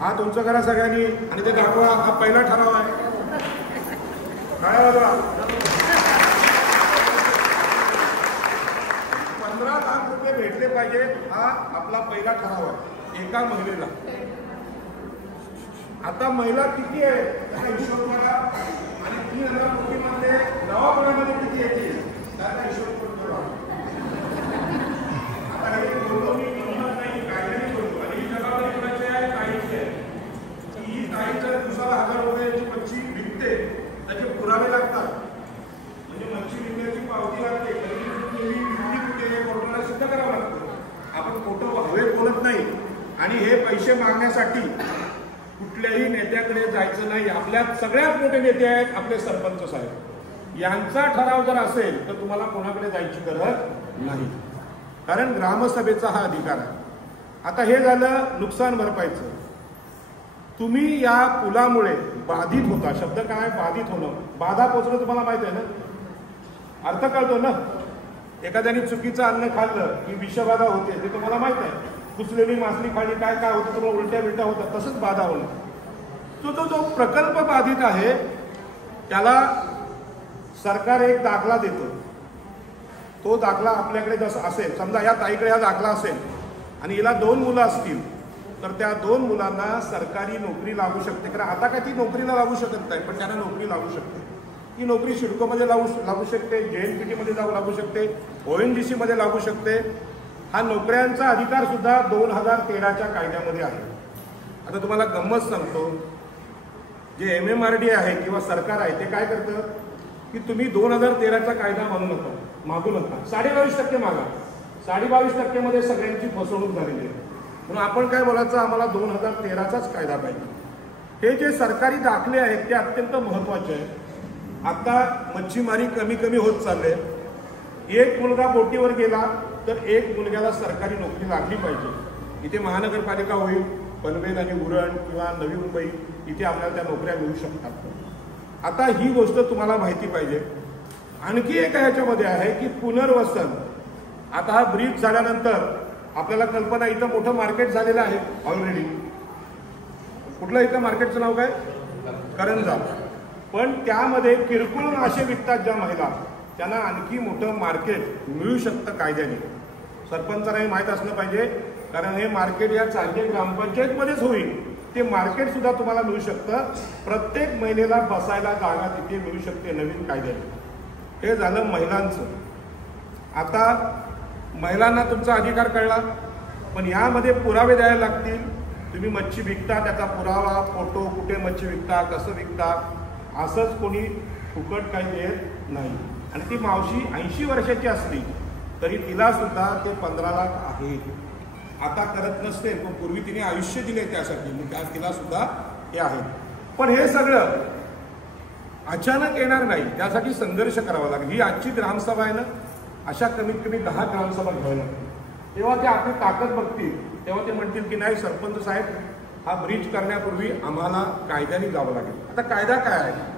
हा तुमचं करा सगळ्यांनी आणि ते दाखवा. हा पहिला ठराव आहे. काय बघा, 15 लाख रुपये भेटले पाहिजे हा आपला पहिला ठराव आहे एका महिलेला. आता महिला किती आहे त्याचा हिशोब करा आणि 3,000 कोटीमध्ये दवाखान्यामध्ये किती येते त्याचा हिशोब करा. आता हे बोलतो मी गंमत नाही, कायद्याने बोलतो. आणि ही जबाबदारी कोणाची आहे? ताईची आहे. ही ताईच्या दिवसाला 1000 रुपयाची मच्छी विकते, त्याचे पुरावे लागतात. म्हणजे मच्छी विकण्याची पावती लागते, कोर्टाला सिद्ध करावं लागतं. आपण खोटं हवे बोलत नाही. आणि हे पैसे मागण्यासाठी कुठल्याही नेत्याकडे जायचं नाही. आपल्यात सगळ्यात मोठे नेते आहेत आपले सरपंच साहेब. यांचा ठराव जर असेल तर तुम्हाला कोणाकडे जायची गरज नाही. कारण ग्रामसभेचा हा अधिकार आहे. आता हे झालं नुकसान भरपाईचं. तुम्ही या पुलामुळे बाधित होता. शब्द काय? बाधित होणं. बाधा पोचणं तुम्हाला माहित आहे ना, अर्थ कळतो ना. एखाद्याने चुकीचं अन्न खाल्लं की विषबाधा होते, ते तुम्हाला माहित आहे. कुचलेली मासली खाली काय काय होतं, तुम्हाला उलट्या बिलट्या होतात. तसंच बाधा होणं. जो प्रकल्प बाधित आहे त्याला सरकार एक दाखला देतो. तो दाखला आपल्याकडे जसं असेल, समजा या ताईकडे हा दाखला असेल आणि हिला 2 मुलं असतील, तर त्या 2 मुलांना सरकारी नोकरी लागू शकते. कारण आता काय ती नोकरीला लागू शकत नाही, पण त्यांना नोकरी लागू शकते. ती नोकरी सिडकोमध्ये लागू शकते, JNPT मध्ये लागू शकते, ONGC मध्ये लागू शकते. हा नोकऱ्यांचा अधिकार सुद्धा 2013च्या कायद्यामध्ये आहे. आता तुम्हाला गंमत सांगतो, जे MMRD आहे किंवा सरकार आहे ते काय करतं की तुम्ही 2013चा कायदा मागू नका, 22.5% मागा. 22.5% मध्ये सगळ्यांची फसवणूक झालेली आहे. म्हणून आपण काय बोलायचं, आम्हाला 2013चाच कायदा पाहिजे. हे जे सरकारी दाखले आहेत ते अत्यंत महत्वाचे आहेत. आता मच्छीमारी कमी कमी होत चालले. एक मुलगा बोटीवर गेला तर एक मुलग्याला सरकारी नोकरी लागली पाहिजे. इथे महानगरपालिका होईल, पनवेल आणि उरण किंवा नवी मुंबई, इथे आपल्याला त्या नोकऱ्या मिळू शकतात. आता ही गोष्ट तुम्हाला माहिती पाहिजे. आणखी एक ह्याच्यामध्ये आहे की पुनर्वसन. आता हा ब्रिज झाल्यानंतर आपल्याला कल्पना, इथं मोठं मार्केट झालेलं आहे ऑलरेडी. कुठलं इथं मार्केटचं नाव काय? करंजा. पण त्यामध्ये किरकोळ मासे विकतात ज्या महिला, त्यांना आणखी मोठं मार्केट मिळू शकतं कायद्याने. सरपंचांनाही माहीत असलं पाहिजे, कारण हे मार्केट या चांदे ग्रामपंचायतमध्येच होईल. ते मार्केट सुद्धा तुम्हाला मिळू शकतं. प्रत्येक महिलेला बसायला जागा तिथे मिळू शकते नवीन कायद्याने. हे झालं महिलांचं. आता महिलांना तुमचा अधिकार कळला, पण यामध्ये पुरावे द्यायला लागतील. तुम्ही मच्छी विकता त्याचा पुरावा, फोटो, कुठे मच्छी विकता, कसं विकता, असंच कोणी फुकट काही देत नाही. आणि ती मावशी 80 वर्षाची असली तरी तिला सुद्धा ते 15 लाख आहे. आता करत नसते, पण पूर्वी तिने आयुष्य दिले त्यासाठी, मग त्या तिला सुद्धा हे आहे. पण हे सगळं अचानक येणार नाही, त्यासाठी संघर्ष करावा लागेल. ही आजची ग्रामसभा आहे ना, अशा कमीत कमी 10 ग्रामसभा घ्यायला लागतील. तेव्हा ते आपली ताकद बघतील, तेव्हा ते म्हणतील की नाही सरपंच साहेब, हा ब्रिज करण्यापूर्वी आम्हाला कायद्याने जावं लागेल. आता कायदा काय आहे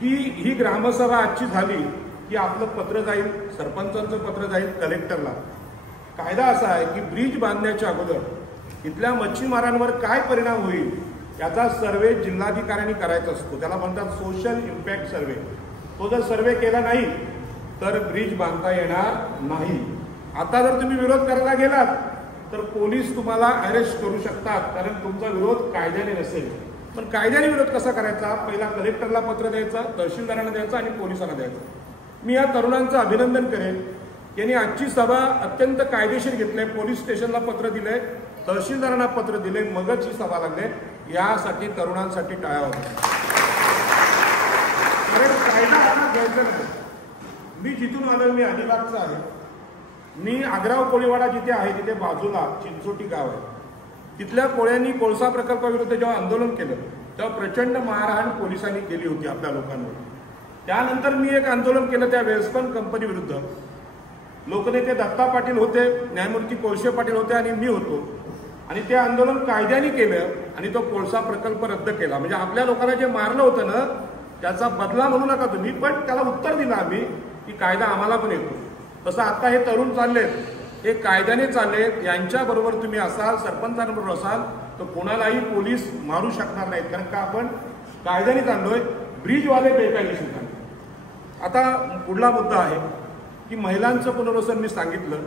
की ही ग्रामसभा आजची झाली की आपलं पत्र जाईल, सरपंचांचं पत्र जाईल कलेक्टरला. कायदा असा आहे की ब्रिज बांधण्याच्या अगोदर इथल्या मच्छीमारांवर काय परिणाम होईल याचा सर्वे जिल्हाधिकाऱ्यांनी करायचा असतो. त्याला म्हणतात सोशल इम्पॅक्ट सर्वे. तो जर सर्वे केला नाही तर ब्रिज बांधता येणार नाही. आता जर तुम्ही विरोध करायला गेलात तर पोलीस तुम्हाला अरेस्ट करू शकतात, कारण तुमचा विरोध कायद्याने नसेल. पण कायद्याने विरोध कसा करायचा? पहिला कलेक्टरला पत्र द्यायचं, तहसीलदारांना द्यायचं आणि पोलिसांना द्यायचं. मी या तरुणांचं अभिनंदन करेन. यांनी आजची सभा अत्यंत कायदेशीर घेतली. पोलीस स्टेशनला पत्र दिलंय, तहसीलदारांना पत्र दिले, मगच ही सभा लागले. यासाठी तरुणांसाठी टाळ्या होत्या. कारण कायदा हा घ्यायचा नाही. मी जिथून आलो, मी अलिबागचा आहे. मी आग्राव कोळीवाडा जिथे आहे तिथे बाजूला चिंचोटी गाव आहे. तिथल्या कोळ्यांनी कोळसा प्रकल्पाविरुद्ध जेव्हा आंदोलन केलं तेव्हा प्रचंड मारहाण पोलिसांनी केली होती आपल्या लोकांवर. त्यानंतर मी एक आंदोलन केलं त्या वेल्सकन कंपनी विरुद्ध. लोकनेते दत्ता पाटील होते, न्यायमूर्ती कोळसे पाटील होते आणि मी होतो. आणि ते आंदोलन कायद्याने केलं आणि तो कोळसा प्रकल्प रद्द केला. म्हणजे आपल्या लोकांना जे मारलं होतं ना, त्याचा बदला म्हणू नका तुम्ही, पण त्याला उत्तर दिलं आम्ही की कायदा आम्हाला पण येतो. तसं आता हे तरुण चाललेत, हे कायद्याने चाललेत. यांच्याबरोबर तुम्ही असाल, सरपंचांबरोबर असाल तर कोणालाही पोलीस मारू शकणार नाहीत, कारण का आपण कायद्याने चाललोय. ब्रिजवाले बेकायदेशीर चालले. आता पुढला मुद्दा आहे की महिलांचं पुनर्वसन. मी सांगितलं,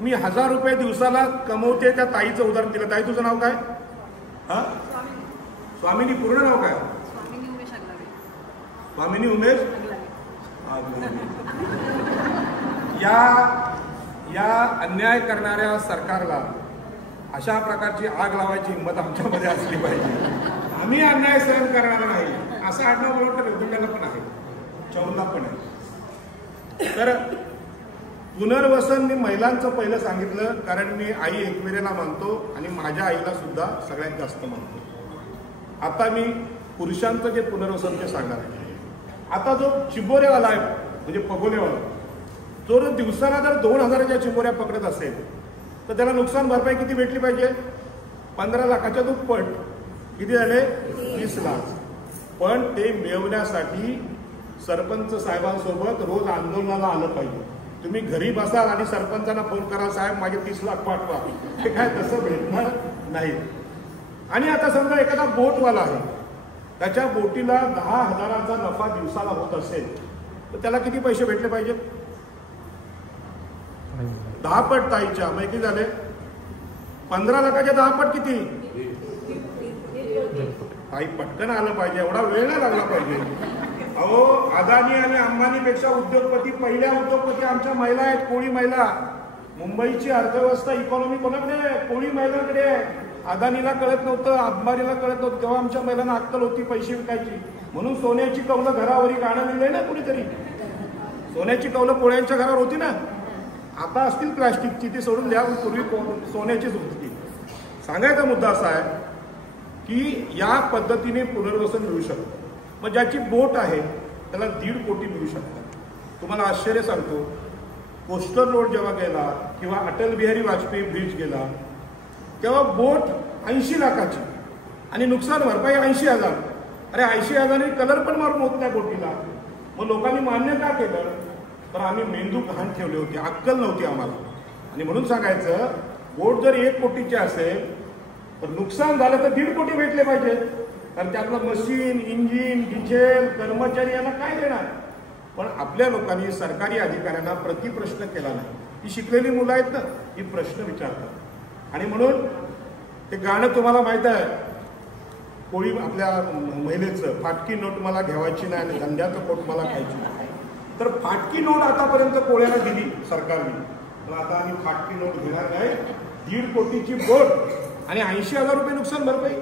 मी 1000 रुपये दिवसाला कमवते. त्या ताईचं उदाहरण दिलं. ताई तुझं नाव काय? हा, स्वामिनी. पूर्ण नाव काय? स्वामिनी उमेश. या अन्याय करणाऱ्या सरकारला अशा प्रकारची आग लावायची हिंमत आमच्यामध्ये असली पाहिजे. आम्ही अन्याय सहन करणार नाही. असं आडनाव मला वाटतं वेगवेगळ्याला पण आहे, चौला पण आहे. तर पुनर्वसन मी महिलांचं पहिलं सांगितलं, कारण मी आई एकविरेला मानतो आणि माझ्या आईला सुद्धा सगळ्यात जास्त मानतो. आता मी पुरुषांचं जे पुनर्वसन ते सांगणार आहे. आता जो चिबोरेवाला आहे, म्हणजे पगोलेवाला, जो दिवसाला जर 2000च्या चिबोऱ्या पकडत असेल तर त्याला नुकसान भरपाई किती भेटली पाहिजे? 15 लाखाच्या दुप्पट. किती झाले? 30 लाख. पण ते मिळवण्यासाठी सरपंच साहेबांसोबत रोज आंदोलनाला आलं पाहिजे. तुम्ही घरी बसाल आणि सरपंचांना फोन करा, साहेब माझे 30 लाख पाठवा, हे काय तसं भेटणार नाही. आणि आता समजा एखादा बोटवाला आहे, त्याच्या बोटीला 10,000चा नफा दिवसाला होत असेल तर त्याला किती पैसे भेटले पाहिजे? 10 पट ताईच्या मग किती झाले? 15 लाखाच्या 10 पट किती? ताई पटकन आलं पाहिजे, एवढा वेळ नाही लागला पाहिजे. अहो, अदानी आणि अंबानीपेक्षा उद्योगपती, पहिल्या उद्योगपती आमच्या महिला आहेत, कोळी महिला. मुंबईची अर्थव्यवस्था, इकॉनॉमी कोणाकडे आहे? कोळी महिलांकडे आहे. अदानीला कळत नव्हतं, अंबानीला कळत नव्हतं, तेव्हा आमच्या महिलांना अक्कल होती पैसे विकायची. म्हणून सोन्याची कौलं घरावरी गाणं लिहिलंय ना कुणीतरी. सोन्याची कौलं पोळ्यांच्या घरावर होती ना, आता असतील प्लास्टिकची, ती सोडून द्या, पूर्वी सोन्याचीच होती. सांगायचा मुद्दा असा आहे की या पद्धतीने पुनर्वसन मिळू शकतं. मग ज्याची बोट आहे त्याला 1.5 कोटी मिळू शकतात. तुम्हाला आश्चर्य सांगतो, कोस्टल रोड जेव्हा गेला किंवा अटल बिहारी वाजपेयी ब्रिज गेला तेव्हा बोट 80 लाखाची आणि नुकसान भरपाई 80,000. अरे 80,000 कलर पण मारून होत नाही बोटीला. मग लोकांनी मान्य का केलं? तर आम्ही मेंदू गहाण ठेवले होते, अक्कल नव्हती आम्हाला. आणि म्हणून सांगायचं, बोट जर 1 कोटीची असेल तर नुकसान झालं तर 1.5 कोटी भेटले पाहिजेत. कारण त्यातलं मशीन, इंजिन, डिझेल, कर्मचारी यांना काय देणार? पण आपल्या लोकांनी, सरकारी अधिकाऱ्यांना प्रतिप्रश्न केला नाही. ही शिकलेली मुलं आहेत ना, ही प्रश्न विचारतात. आणि म्हणून ते गाणं तुम्हाला माहित आहे, कोळी आपल्या महिलेचं, फाटकी नोट मला घ्यावायची नाही आणि धंद्याचं पोट मला खायची नाही. तर फाटकी नोट आतापर्यंत कोळ्याला दिली सरकारने, पण आता आम्ही फाटकी नोट घेणार नाही. 1.5 कोटीची बोट आणि 80,000 रुपये नुकसान भरपाई.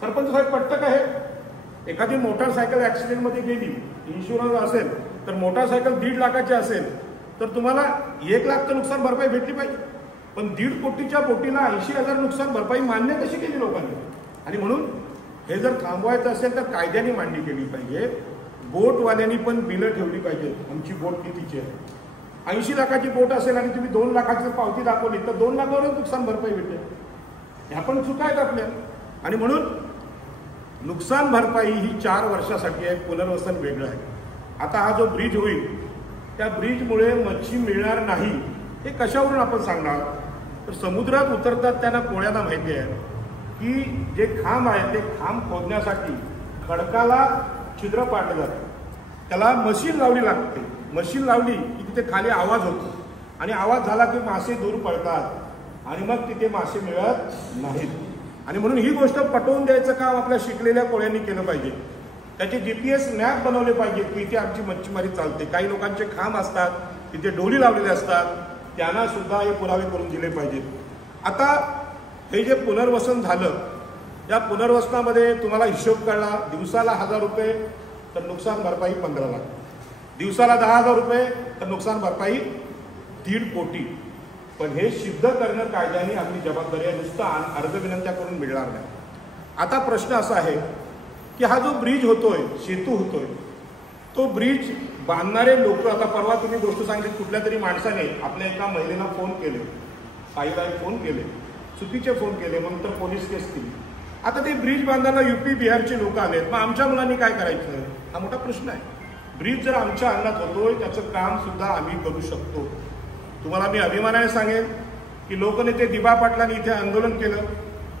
सरपंच साहेब पटतं का हे? एखादी मोटारसायकल ऍक्सिडेंटमध्ये गेली, इन्शुरन्स असेल तर मोटारसायकल 1.5 लाखाची असेल तर तुम्हाला 1 लाख तर नुकसान भरपाई भेटली पाहिजे. पण 1.5 कोटीच्या बोटीला 80,000 नुकसान भरपाई मान्य कशी केली लोकांनी? आणि म्हणून हे जर थांबवायचं असेल तर कायद्याने मांडणी केली पाहिजे. बोटवाल्यांनी पण बिलं ठेवली पाहिजे, आमची बोट कितीची आहे. 80 लाखाची बोट असेल आणि तुम्ही 2 लाखाची पावती दाखवली तर 2 लाखावरच नुकसान भरपाई भेटेल. ह्या पण चुका आहेत आपल्या. आणि म्हणून नुकसान भरपाई ही 4 वर्षासाठी आहे, पुनर्वसन वेगळं आहे. आता हा जो ब्रिज होईल त्या ब्रिजमुळे मच्छी मिळणार नाही हे कशावरून आपण सांगणार? तर समुद्रात उतरतात त्यांना, कोळ्यांना माहिती आहे की जे खांब आहे ते खांब खोदण्यासाठी खडकाला छिद्र पाडलं जातं, त्याला मशीन लावली लागते. मशीन लावली की तिथे खाली आवाज होतो आणि आवाज झाला की मासे दूर पळतात आणि मग तिथे मासे मिळत नाहीत. आणि म्हणून ही गोष्ट पटवून द्यायचं काम आपल्या शिकलेल्या कोळ्यांनी केलं पाहिजे. त्याचे GPS मॅप बनवले पाहिजेत की इथे आमची मच्छीमारी चालते. काही लोकांचे खांब असतात, तिथे डोली लावलेले असतात, त्यांना सुद्धा हे पुरावे करून दिले पाहिजेत. आता हे जे पुनर्वसन झालं, या पुनर्वसनामध्ये तुम्हाला हिशोब कळला, दिवसाला 1,000 रुपये तर नुकसान भरपाई 15 लाख, दिवसाला 10,000 रुपये तर नुकसान भरपाई 1.5 कोटी. पण हे सिद्ध करणं कायद्याने आपली जबाबदारी आहे, नुसतं अर्ज विनंत्या करून मिळणार नाही. आता प्रश्न असा आहे की हा जो ब्रिज होतोय, सेतू होतोय, तो ब्रिज बांधणारे लोक, आता परवा तुम्ही गोष्ट सांगितली, कुठल्या तरी माणसाने आपल्या एका महिलेला फोन केले, ताईला फोन केले, चुकीचे फोन केले, मग तर पोलीस केस केली. आता ते ब्रिज बांधायला UP बिहारचे लोक आलेत, मग आमच्या मुलांनी काय करायचं? हा मोठा प्रश्न आहे. ब्रिज जर आमच्या अंगणात होतोय त्याचं काम सुद्धा आम्ही करू शकतो. तुम्हाला मी अभिमानाने सांगेन की लोकनेते दिबा पाटलांनी इथे आंदोलन केलं.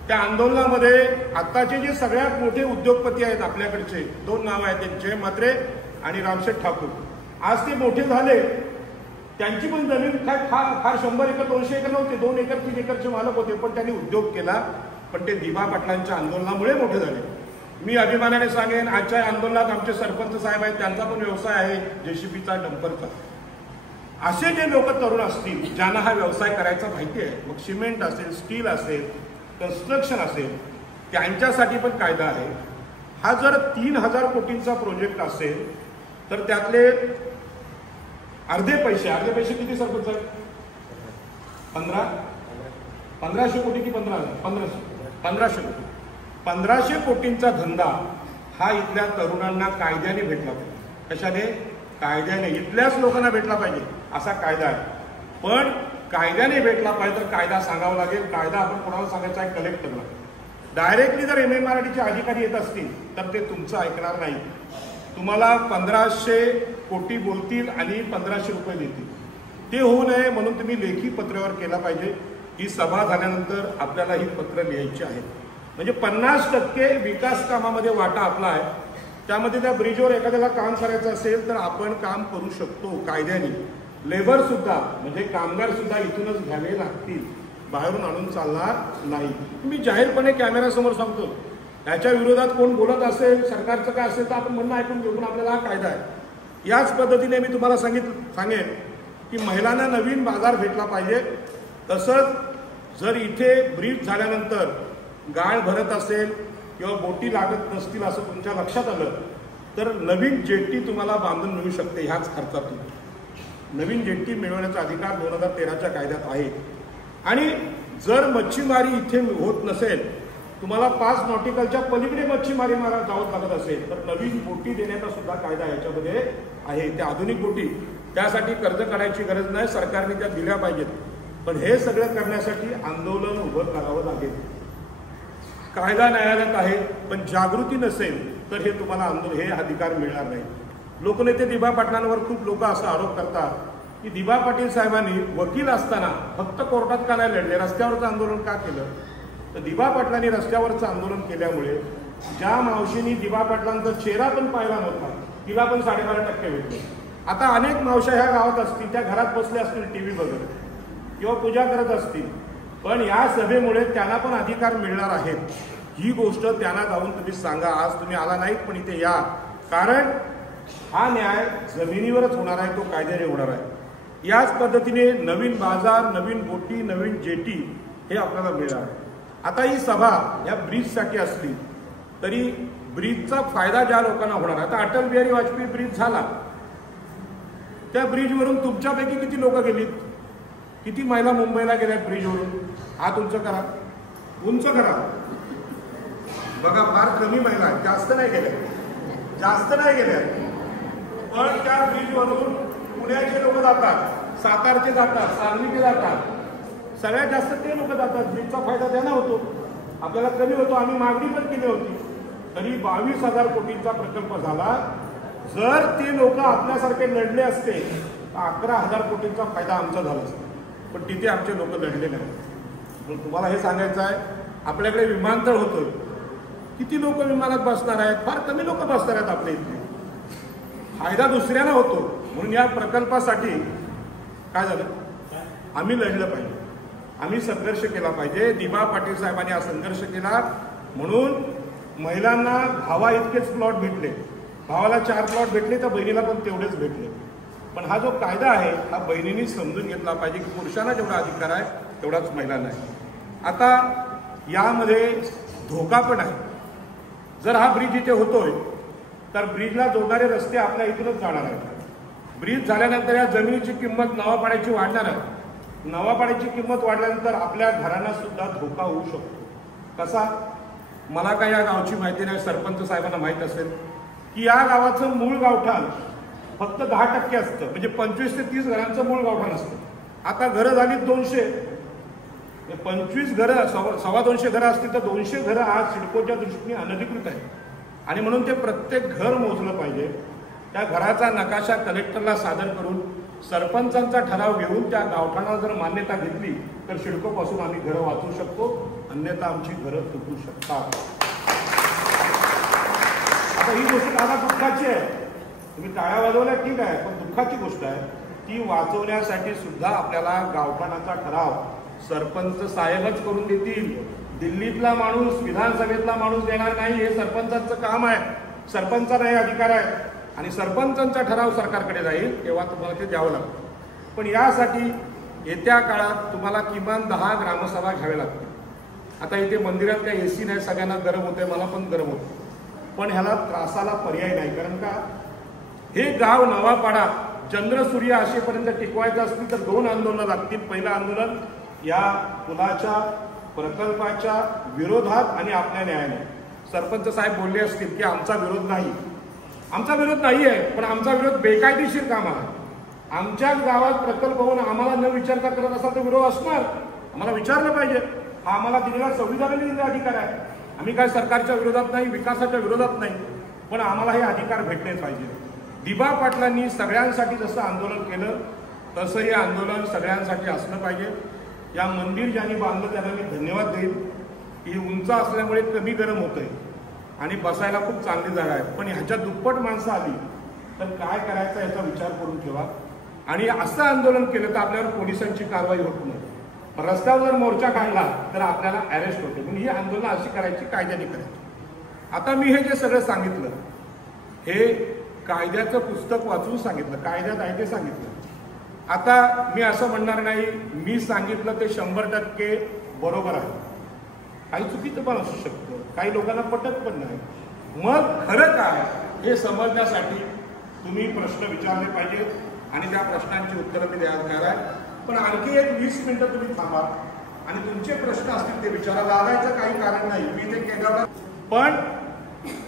त्या आंदोलनामध्ये आत्ताचे जे सगळ्यात मोठे उद्योगपती आहेत आपल्याकडचे, 2 नावं आहेत, जय म्हात्रे आणि रामशेठ ठाकूर. आज ते मोठे झाले, त्यांची पण जमीन काय फार 100 एकर 200 एकर नव्हते, 2 एकर 3 एकरचे मालक होते, पण त्यांनी उद्योग केला. पण ते दिबा पाटलांच्या आंदोलनामुळे मोठे झाले. मी अभिमानाने सांगेन, आजच्या आंदोलनात आमचे सरपंच साहेब आहेत, त्यांचा पण व्यवसाय आहे JCBचा, डंपरचा. असे जे लोक तरुण असतील ज्यांना हा व्यवसाय करायचा माहिती आहे, मग सिमेंट असेल, स्टील असेल, कन्स्ट्रक्शन असेल, त्यांच्यासाठी पण कायदा आहे. हा जर 3,000 कोटींचा प्रोजेक्ट असेल तर त्यातले अर्धे पैसे किती सरपंच आहेत? 1500 कोटी की 1500 कोटी. 1500 कोटींचा धंदा हा इथल्या तरुणांना कायद्याने भेटला पाहिजे. कशाने? कायद्याने. इथल्याच लोकांना भेटला पाहिजे असा कायदा आहे. पण कायद्याने भेटला पाहिजे तर कायदा सांगावा लागेल. कायदा आपण कोणाला सांगायचा आहे? कलेक्टरला. डायरेक्टली जर MMRDचे अधिकारी येत असतील तर ते तुमचं ऐकणार नाही. तुम्हाला 1500 कोटी बोलतील आणि 1500 रुपये देतील. ते होऊ नये म्हणून तुम्ही लेखी पत्रावर केला पाहिजे. ही सभा झाल्यानंतर आपल्याला ही पत्र लिहायची आहेत. म्हणजे 50% विकास कामामध्ये वाटा आपला आहे. त्यामध्ये त्या ब्रिजवर एखाद्याला काम करायचं असेल तर आपण काम करू शकतो कायद्याने. लेबर सुद्धा म्हणजे कामगार सुद्धा इथूनच घ्यावे लागतील, बाहेरून आणून चालणार नाही. मी जाहीरपणे कॅमेऱ्यासमोर सांगतो, याच्या विरोधात कोण बोलत असेल, सरकारचं काय असेल तर आपण म्हणणं ऐकून घेऊन आपल्याला हा कायदा आहे. याच पद्धतीने मी तुम्हाला सांगेन की महिलांना नवीन बाजार भेटला पाहिजे. तसंच जर इथे ब्रिज झाल्यानंतर गाळ भरत असेल किंवा बोटी लागत नसतील असं तुमच्या लक्षात आलं तर नवीन जेट्टी तुम्हाला बांधून मिळू शकते. ह्याच खर्चातून नवीन जेट्टी मिळवण्याचा अधिकार 2013च्या कायद्यात आहे. आणि जर मच्छीमारी इथे होत नसेल, तुम्हाला 5 नॉटिकलच्या पलीकडे मच्छीमारी मला जावं लागत असेल तर नवीन बोटी देण्याचा सुद्धा कायदा याच्यामध्ये आहे. त्या आधुनिक बोटी, त्यासाठी कर्ज काढायची गरज नाही, सरकारने त्या दिल्या पाहिजेत. पण हे सगळं करण्यासाठी आंदोलन उभं करावं लागेल. कायदा न्यायालयात आहे पण जागृती नसेल तर हे तुम्हाला आंदोलन हे अधिकार मिळणार नाही. लोकनेते दिबा पाटलांवर खूप लोक असा आरोप करतात की दिबा पाटील साहेबांनी वकील असताना फक्त कोर्टात का नाही लढले, रस्त्यावरचं आंदोलन का केलं? तर दिबा पाटलांनी रस्त्यावरचं आंदोलन केल्यामुळे ज्या मावशींनी दिबा पाटलांचा चेहरा पण पाहिला नव्हता तिला पण 12.5% भेटले. आता अनेक मावश्या ह्या गावात असतील, त्या घरात बसल्या असतील TV बघत किंवा पूजा करत असतील, पण या सभेमुळे त्यांना पण अधिकार मिळणार आहेत. ही गोष्ट त्यांना जाऊन तुम्ही सांगा. आज तुम्ही आला नाहीत पण इथे या, कारण हा न्याय जमिनीवरच होणार आहे, तो कायद्याने होणार आहे. याच पद्धतीने नवीन बाजार, नवीन बोटी, नवीन जेटी हे आपल्याला मिळणार आहे. आता ही सभा या ब्रिजसाठी असली तरी ब्रिजचा फायदा ज्या लोकांना होणार. आता अटल बिहारी वाजपेयी ब्रिज झाला, त्या ब्रिजवरून तुमच्यापैकी किती लोक गेलीत? किती महिला मुंबईला गेल्यात ब्रिजवरून? हात उंच करा, उंच करा. बघा, फार कमी महिला, जास्त नाही गेल्या, जास्त नाही गेल्या. पण त्या ब्रिजवरून पुण्याचे लोक जातात, सातारचे जातात, सांगलीचे जातात, सगळ्यात जास्त ते लोक जातात. ब्रिजचा फायदा त्यांना होतो, आपल्याला कमी होतो. आम्ही मागणी पण केली होती, तरी 22,000 कोटींचा प्रकल्प झाला. जर ते लोक आपल्यासारखे लढले असते तर 11,000 कोटींचा फायदा आमचा झाला असता. पण तिथे आमचे लोक लढले नाही. म्हणून तुम्हाला हे सांगायचं आहे, आपल्याकडे विमानतळ होतं, किती लोक विमानात बसणार आहेत? फार कमी लोक बसणार आहेत आपल्या इथे. फायदा दुसऱ्यांना होतो. म्हणून या प्रकल्पासाठी काय झालं, आम्ही लढलं पाहिजे, आम्ही संघर्ष केला पाहिजे. दिबा पाटील साहेबांनी हा संघर्ष केला म्हणून महिलांना भावा इतकेच प्लॉट भेटले. भावाला 4 प्लॉट भेटले तर बहिणीला पण तेवढेच भेटले. पण हा जो कायदा आहे हा बहिणींनी समजून घेतला पाहिजे की पुरुषांना जेवढा अधिकार आहे तेवढाच महिलांना आहे. आता यामध्ये धोका पण आहे. जर हा ब्रिज इथे होतोय तर ब्रिजला जोडणारे रस्ते आपल्या इथूनच जाणार आहेत. ब्रिज झाल्यानंतर या जमिनीची किंमत नवापाड्याची वाढणार आहे. नवापाड्याची किंमत वाढल्यानंतर आपल्या घरांना सुद्धा धोका होऊ शकतो. कसा? मला काय या गावची माहिती नाही, सरपंच साहेबांना माहीत असेल की या गावाचं मूळ गावठाण फक्त 10% असतं. म्हणजे 25 ते 30 घरांचं मूळ गावठाण असतं. आता घरं झाली 200, 25 घरं, 225 घरं असतील तर 200 घरं आज सिडकोच्या दृष्टीने अनधिकृत आहे. आणि म्हणून ते प्रत्येक घर मोजलं पाहिजे. त्या घराचा नकाशा कलेक्टरला सादर करून सरपंचांचा ठराव घेऊन त्या गावठाणाला जर मान्यता घेतली तर सिडकोपासून आम्ही घरं वाचवू शकतो, अन्यथा आमची घरं तुटू शकतात. आता ही गोष्ट दादा दुःखाची आहे. तुम्ही टाळ्या वाजवल्या ठीक आहे, पण दुःखाची गोष्ट आहे. ती वाचवण्यासाठी सुद्धा आपल्याला गावठाणाचा ठराव सरपंच साहेबच करून देतील. दिल्लीतला माणूस, विधानसभेतला माणूस देणार नाही. हे सरपंचांचं काम आहे, सरपंचाला हे अधिकार आहे. आणि सरपंचांचा ठराव सरकारकडे जाईल तेव्हा तुम्हाला ते द्यावं लागतं. पण यासाठी येत्या काळात तुम्हाला किमान 10 ग्रामसभा घ्याव्या लागतील. आता इथे मंदिरात काही AC नाही, सगळ्यांना गरम होते, मला पण गरम होतं. पण ह्याला त्रासाला पर्याय नाही. कारण का, हे गाव नवापाडा चंद्रसूर्य असेपर्यंत टिकवायचं असतील तर 2 आंदोलनं लागतील. पहिलं आंदोलन या पुलाच्या प्रकल्पाच्या विरोधात आणि आपल्या न्यायाने. सरपंच साहेब बोलले असतील की आमचा विरोध नाही. आमचा विरोध नाही आहे, पण आमचा विरोध बेकायदेशीर काम आहे. आमच्या गावात प्रकल्प होऊन आम्हाला न विचारता करत असाल तर विरोध असणार. आम्हाला विचारलं पाहिजे. हा आम्हाला दिलेला संविधानाने दिलेला अधिकार आहे. आम्ही काय सरकारच्या विरोधात नाही, विकासाच्या विरोधात नाही, पण आम्हाला हे अधिकार भेटले पाहिजे. दिबा पाटलांनी सगळ्यांसाठी जसं आंदोलन केलं तसं हे आंदोलन सगळ्यांसाठी असलं पाहिजे. या मंदिर ज्यांनी बांधलं त्यांना मी धन्यवाद देईन. ही उंच असल्यामुळे कमी गरम होतंय आणि बसायला खूप चांगली जागा आहे, पण ह्याच्या दुप्पट माणसं आली तर काय करायचं याचा विचार करून ठेवा. आणि असं आंदोलन केलं तर आपल्यावर पोलिसांची कारवाई होत नाही. रस्त्यावर जर मोर्चा काढला तर आपल्याला अरेस्ट होते. पण ही आंदोलन अशी करायची, कायद्याने करायची. आता मी हे जे सगळं सांगितलं हे कायद्याचं पुस्तक वाचून सांगितलं, कायद्यात आहे ते सांगितलं. आता मी असं म्हणणार नाही मी सांगितलं ते 100% बरोबर आहे. काही चुकीचं पण असू शकतं, काही लोकांना पटत पण नाही. मग खरं काय हे समजण्यासाठी तुम्ही प्रश्न विचारले पाहिजे आणि त्या प्रश्नांची उत्तरं मी द्यायला तयार आहे. पण आणखी एक 20 मिनिटं तुम्ही थांबा आणि तुमचे प्रश्न असतील ते विचारा. लागायचं काही कारण नाही, मी ते केलं. पण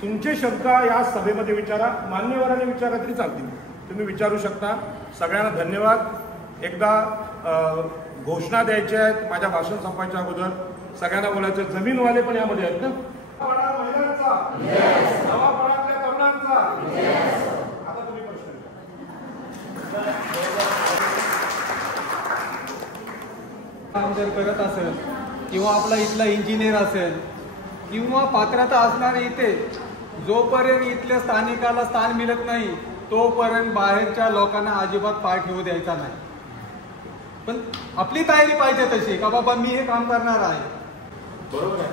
तुमचे शंका या सभेमध्ये विचारा, मान्यवरांनी विचारा तरी चालतील, तुम्ही विचारू शकता. सगळ्यांना धन्यवाद. एकदा घोषणा द्यायच्या आहेत माझ्या भाषण संपायच्या अगोदर. सगळ्यांना बोलायचं, जमीनवाले पण यामध्ये आहेत ना? महिलांचा, नवापडातल्या तरुणांचा. आता तुम्ही प्रश्न जर करत असेल किंवा आपला इथला इंजिनियर असेल किंवा पात्रता असणारे इथे, जोपर्यंत इथल्या स्थानिकाला स्थान मिळत नाही तोपर्यंत बाहेरच्या लोकांना अजिबात पाय ठेवू द्यायचा नाही. पण आपली तयारी पाहिजे तशी का बाबा मी हे काम करणार आहे. बरोबर आहे.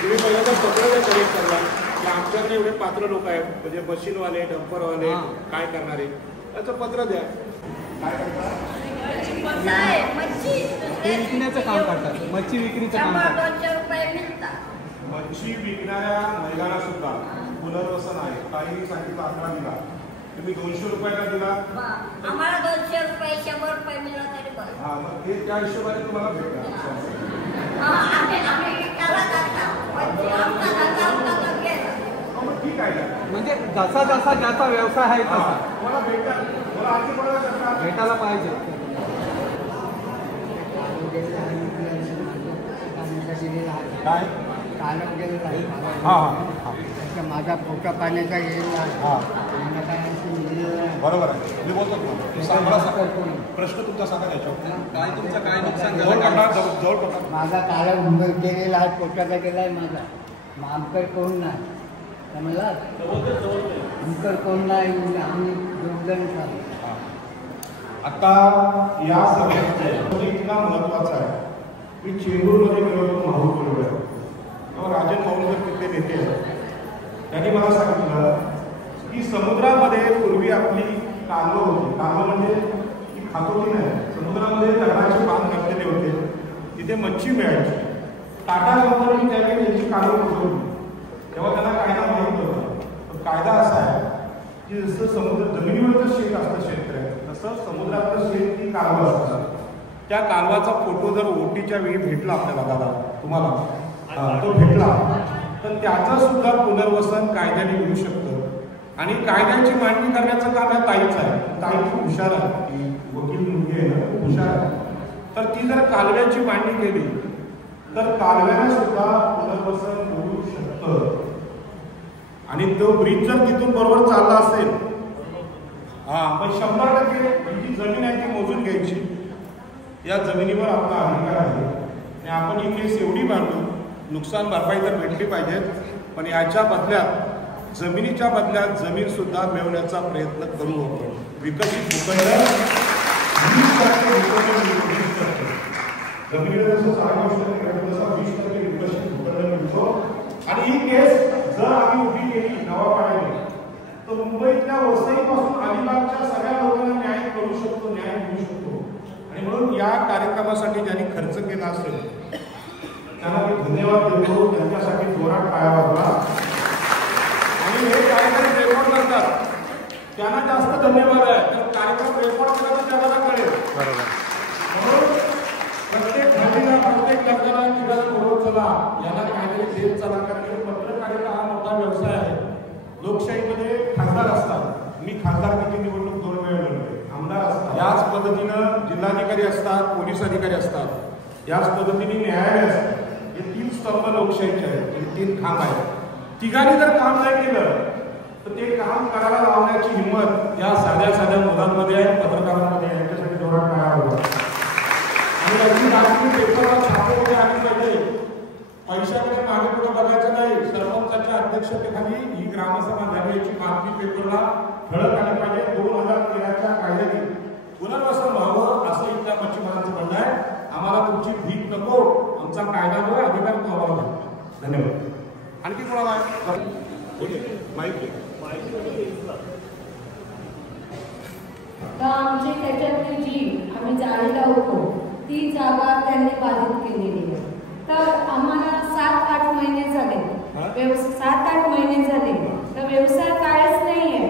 तुम्ही पहिल्यांदा पत्र द्या कलेक्टरला की आमच्याकडे एवढे पात्र लोक आहेत, म्हणजे मशीनवाले, डंपरवाले, काय करणारे, त्याचं पत्र द्या. काय करतात? विकण्याचं काम करतात, मच्छी विक्रीचं काम करतात. मच्छी विकणाऱ्या महिलांना सुद्धा पुनर्वसन आहे. काही सांगितलं 11 दिला, तुम्ही 200 रुपयाला दिला, आम्हाला 200 रुपये 100 रुपये मिळाला तरी बरं. हा, मग ते त्या हिशोबाने तुम्हाला भेटणार. ठीक आहे. म्हणजे जसा जसा ज्याचा व्यवसाय आहे तसा तुम्हाला भेटायला पाहिजे. काय कालम गेलेला आहे. माझा पोटा पाण्याचा गेलेला आहे. बरोबर आहे. मी बोलतो प्रश्न तुमचा सांगा त्याच्यावर. काय तुमचं काय नुकसान झालं? जवळ पडा. माझा कालम गेलेला आहे, पोटाचा गेला आहे माझा. मग आमकडे कोण नाही, समजला? आमकडे कोण नाही, आम्ही योगदान झालं. आता या सगळ्यात इतका महत्वाचा आहे. मी चेंबूरमध्ये गेलो होतो माहूरकडे, तेव्हा राजन माहूरकर तिथले नेते आहेत. त्यांनी मला सांगितलं की समुद्रामध्ये पूर्वी आपली कालवं होती. कालवं म्हणजे ती खातोटी नाही, समुद्रामध्ये दगडाचे बांध घातलेले होते, तिथे मच्छी मिळायची. टाटा कंपनी त्यावेळी त्यांची कालवं होती, तेव्हा त्यांना कायदा माहीत होता. कायदा असा आहे की जसं समुद्र जमिनीवरचं शेत असतं शेतकऱ्याचं, तसं समुद्रातलं शेत ही कालवं असतं. त्या कालवाचा फोटो जर ओटीच्या वेळी भेटला आपल्याला, दादा तुम्हाला तो भेटला, तर त्याचं सुद्धा पुनर्वसन कायद्याने मिळू शकतं. आणि कायद्याची मांडणी करण्याचं काम या ताईच आहे. ताई खूप हुशार आहे, ती वकील मुलगी आहे ना, खूप हुशार आहे. तर ती जर कालव्याची मांडणी केली तर कालव्याने सुद्धा पुनर्वसन होऊ शकतं. आणि तो ब्रिज जर तिथून बरोबर चालला असेल, पण 100% जी जमीन आहे ती मोजून घ्यायची. या जमिनीवर आपला अधिकार आहे आणि आपण ही केस एवढी मांडू, नुकसान भरपाई तर भेटली पाहिजे, पण याच्या बदल्यात जमिनीच्या बदल्यात जमीन सुद्धा मिळवण्याचा प्रयत्न करू आपण. विकसित भूखंड 20% जमिनीला जसं 4% मिळतो तसा 20% विकसित भूखंड मिळतो. आणि ही केस जर आम्ही उभी केली नवापाड्याने तर मुंबईतल्या वसईपासून अलिबागच्या सगळ्या लोकांना न्याय करू शकतो, न्याय मिळू शकतो. आणि म्हणून या कार्यक्रमासाठी ज्यांनी खर्च केला असेल त्यांना मी धन्यवाद देतो. त्यांच्यासाठी जोरात टाळ्या वाजवा. आणि हे कार्यक्रम रेकॉर्ड करतात त्यांना जास्त धन्यवाद आहे. तर कार्यक्रम रेकॉर्ड करायचं त्याला कळेल. म्हणून प्रत्येक घाटीला, प्रत्येक लग्नाला किंवा चला याला काहीतरी देत चला. कारण पत्रकारिता हा मोठा व्यवसाय आहे. लोकशाहीमध्ये खासदार असतात. मी खासदारकीची निवडणूक 2 वेळा लढलोय, आमदार असतात. जिल्हाधिकारी असतात, पोलीस अधिकारी असतात, याच पद्धतीने न्यायालय असतात. हे 3 स्तंभ लोकशाहीचे आहेत, हे 3 खांब आहेत. तिघांनी जर काम नाही केलं तर ते काम करायला लावण्याची हिंमत या साध्या साध्या मुलांमध्ये आहे, पत्रकारांमध्ये आहे. यांच्यासाठी जोरात काय हवं आणि अगदी राजकीय पेपरला छापे आली पाहिजे. पैशाकडे मागे पुढे बघायचं नाही. सरपंचाच्या अध्यक्षतेखाली ही ग्रामसभा झाली याची मागणी पेपरला ठळक आली पाहिजे. 2013च्या कायद्याने पुनर्वसन व्हावं असं इथल्या मच्छीमारांचं म्हणणं आहे. आम्हाला तुमची भीक नको, आमचा कायदा जो आहे अधिकार तो आम्हाला द्या. धन्यवाद. आणखी कोणाला माहिती आमची त्याच्यातली जी आम्ही जाळीला होतो ती जागा त्यांनी बाधित केलेली आहे. तर आम्हाला 7-8 महिने झाले, 7-8 महिने झाले तर व्यवसाय कायच नाही आहे.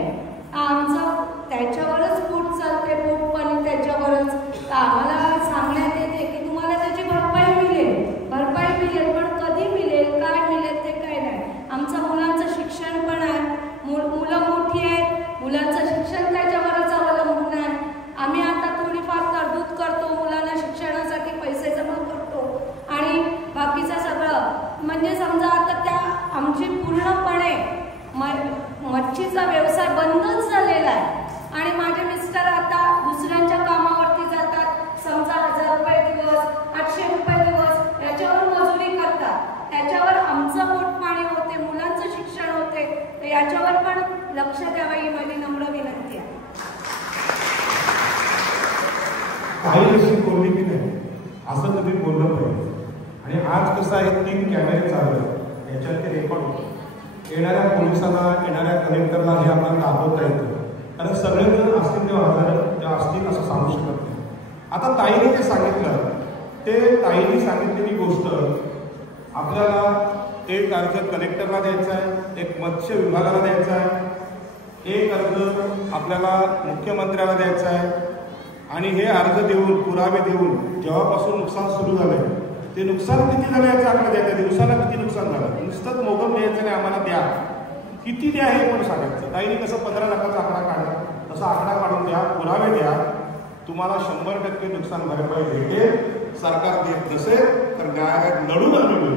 आमचं त्याच्यावरच पोट चालते, पोट पण त्याच्यावरच. तर आम्हाला सांगण्यात येते की तुम्हाला त्याची भरपाई मिळेल, पण कधी मिळेल, काय मिळेल ते काय नाही. आमचं मुलांचं शिक्षण पण आहे, मुलं मोठी आहेत, मुलांचं शिक्षण त्याच्यावरच अवलंबून आहे. आम्ही आता थोडीफार तरतूद करतो, मुलांना शिक्षणासाठी पैसे जमा करतो आणि बाकीचं सगळं म्हणजे समजा आता त्या आमची पूर्णपणे मच्छीचा व्यवसाय बंदच झालेला आहे. आणि माझे मिस्टर आता दुसऱ्यांच्या कामावरती जातात, समजा 1000 रुपये दिवस, 800 रुपये दिवस याच्यावर मजुरी करतात. त्याच्यावर आमचं पोटपाणी होते, मुलांचं शिक्षण होते. तर याच्यावर पण लक्ष द्यावं ही माझी नम्र विनंती आहे. काही अशी बोलली की नाही असं तुम्ही बोललं पाहिजे. आणि आज कसं आहे 3 कॅमेरे चालू आहेत, याच्यात ते रेकॉर्ड होतं. येणाऱ्या पोलिसांना, येणाऱ्या कलेक्टरला हे आपल्याला दाखवता येतं. कारण सगळेजण असतील तेव्हा हजर असतील असं सांगू शकत नाही. आता ताईने जे सांगितलं ते ताईने सांगितलेली गोष्ट आपल्याला एक अर्ज कलेक्टरला द्यायचा आहे, एक मत्स्य विभागाला द्यायचा आहे, एक अर्ज आपल्याला मुख्यमंत्र्याला द्यायचा आहे. आणि हे अर्ज देऊन, पुरावे देऊन जेव्हापासून नुकसान सुरू झालंय ते नुकसान किती झालं याचा आकडा द्यायचा, दिवसाला किती नुकसान झालं. नुसतंच मोगम द्यायचं नाही, आम्हाला द्या, किती द्या हे पण सांगायचं. ताईने कसं 15 लाखाचा आकडा काढला तसा आकडा काढून द्या, पुरावे द्या. तुम्हाला 100% नुकसान भरपाई भेटेल. सरकार देत नसेल तर न्यायालयात लढून आम्ही मिळू.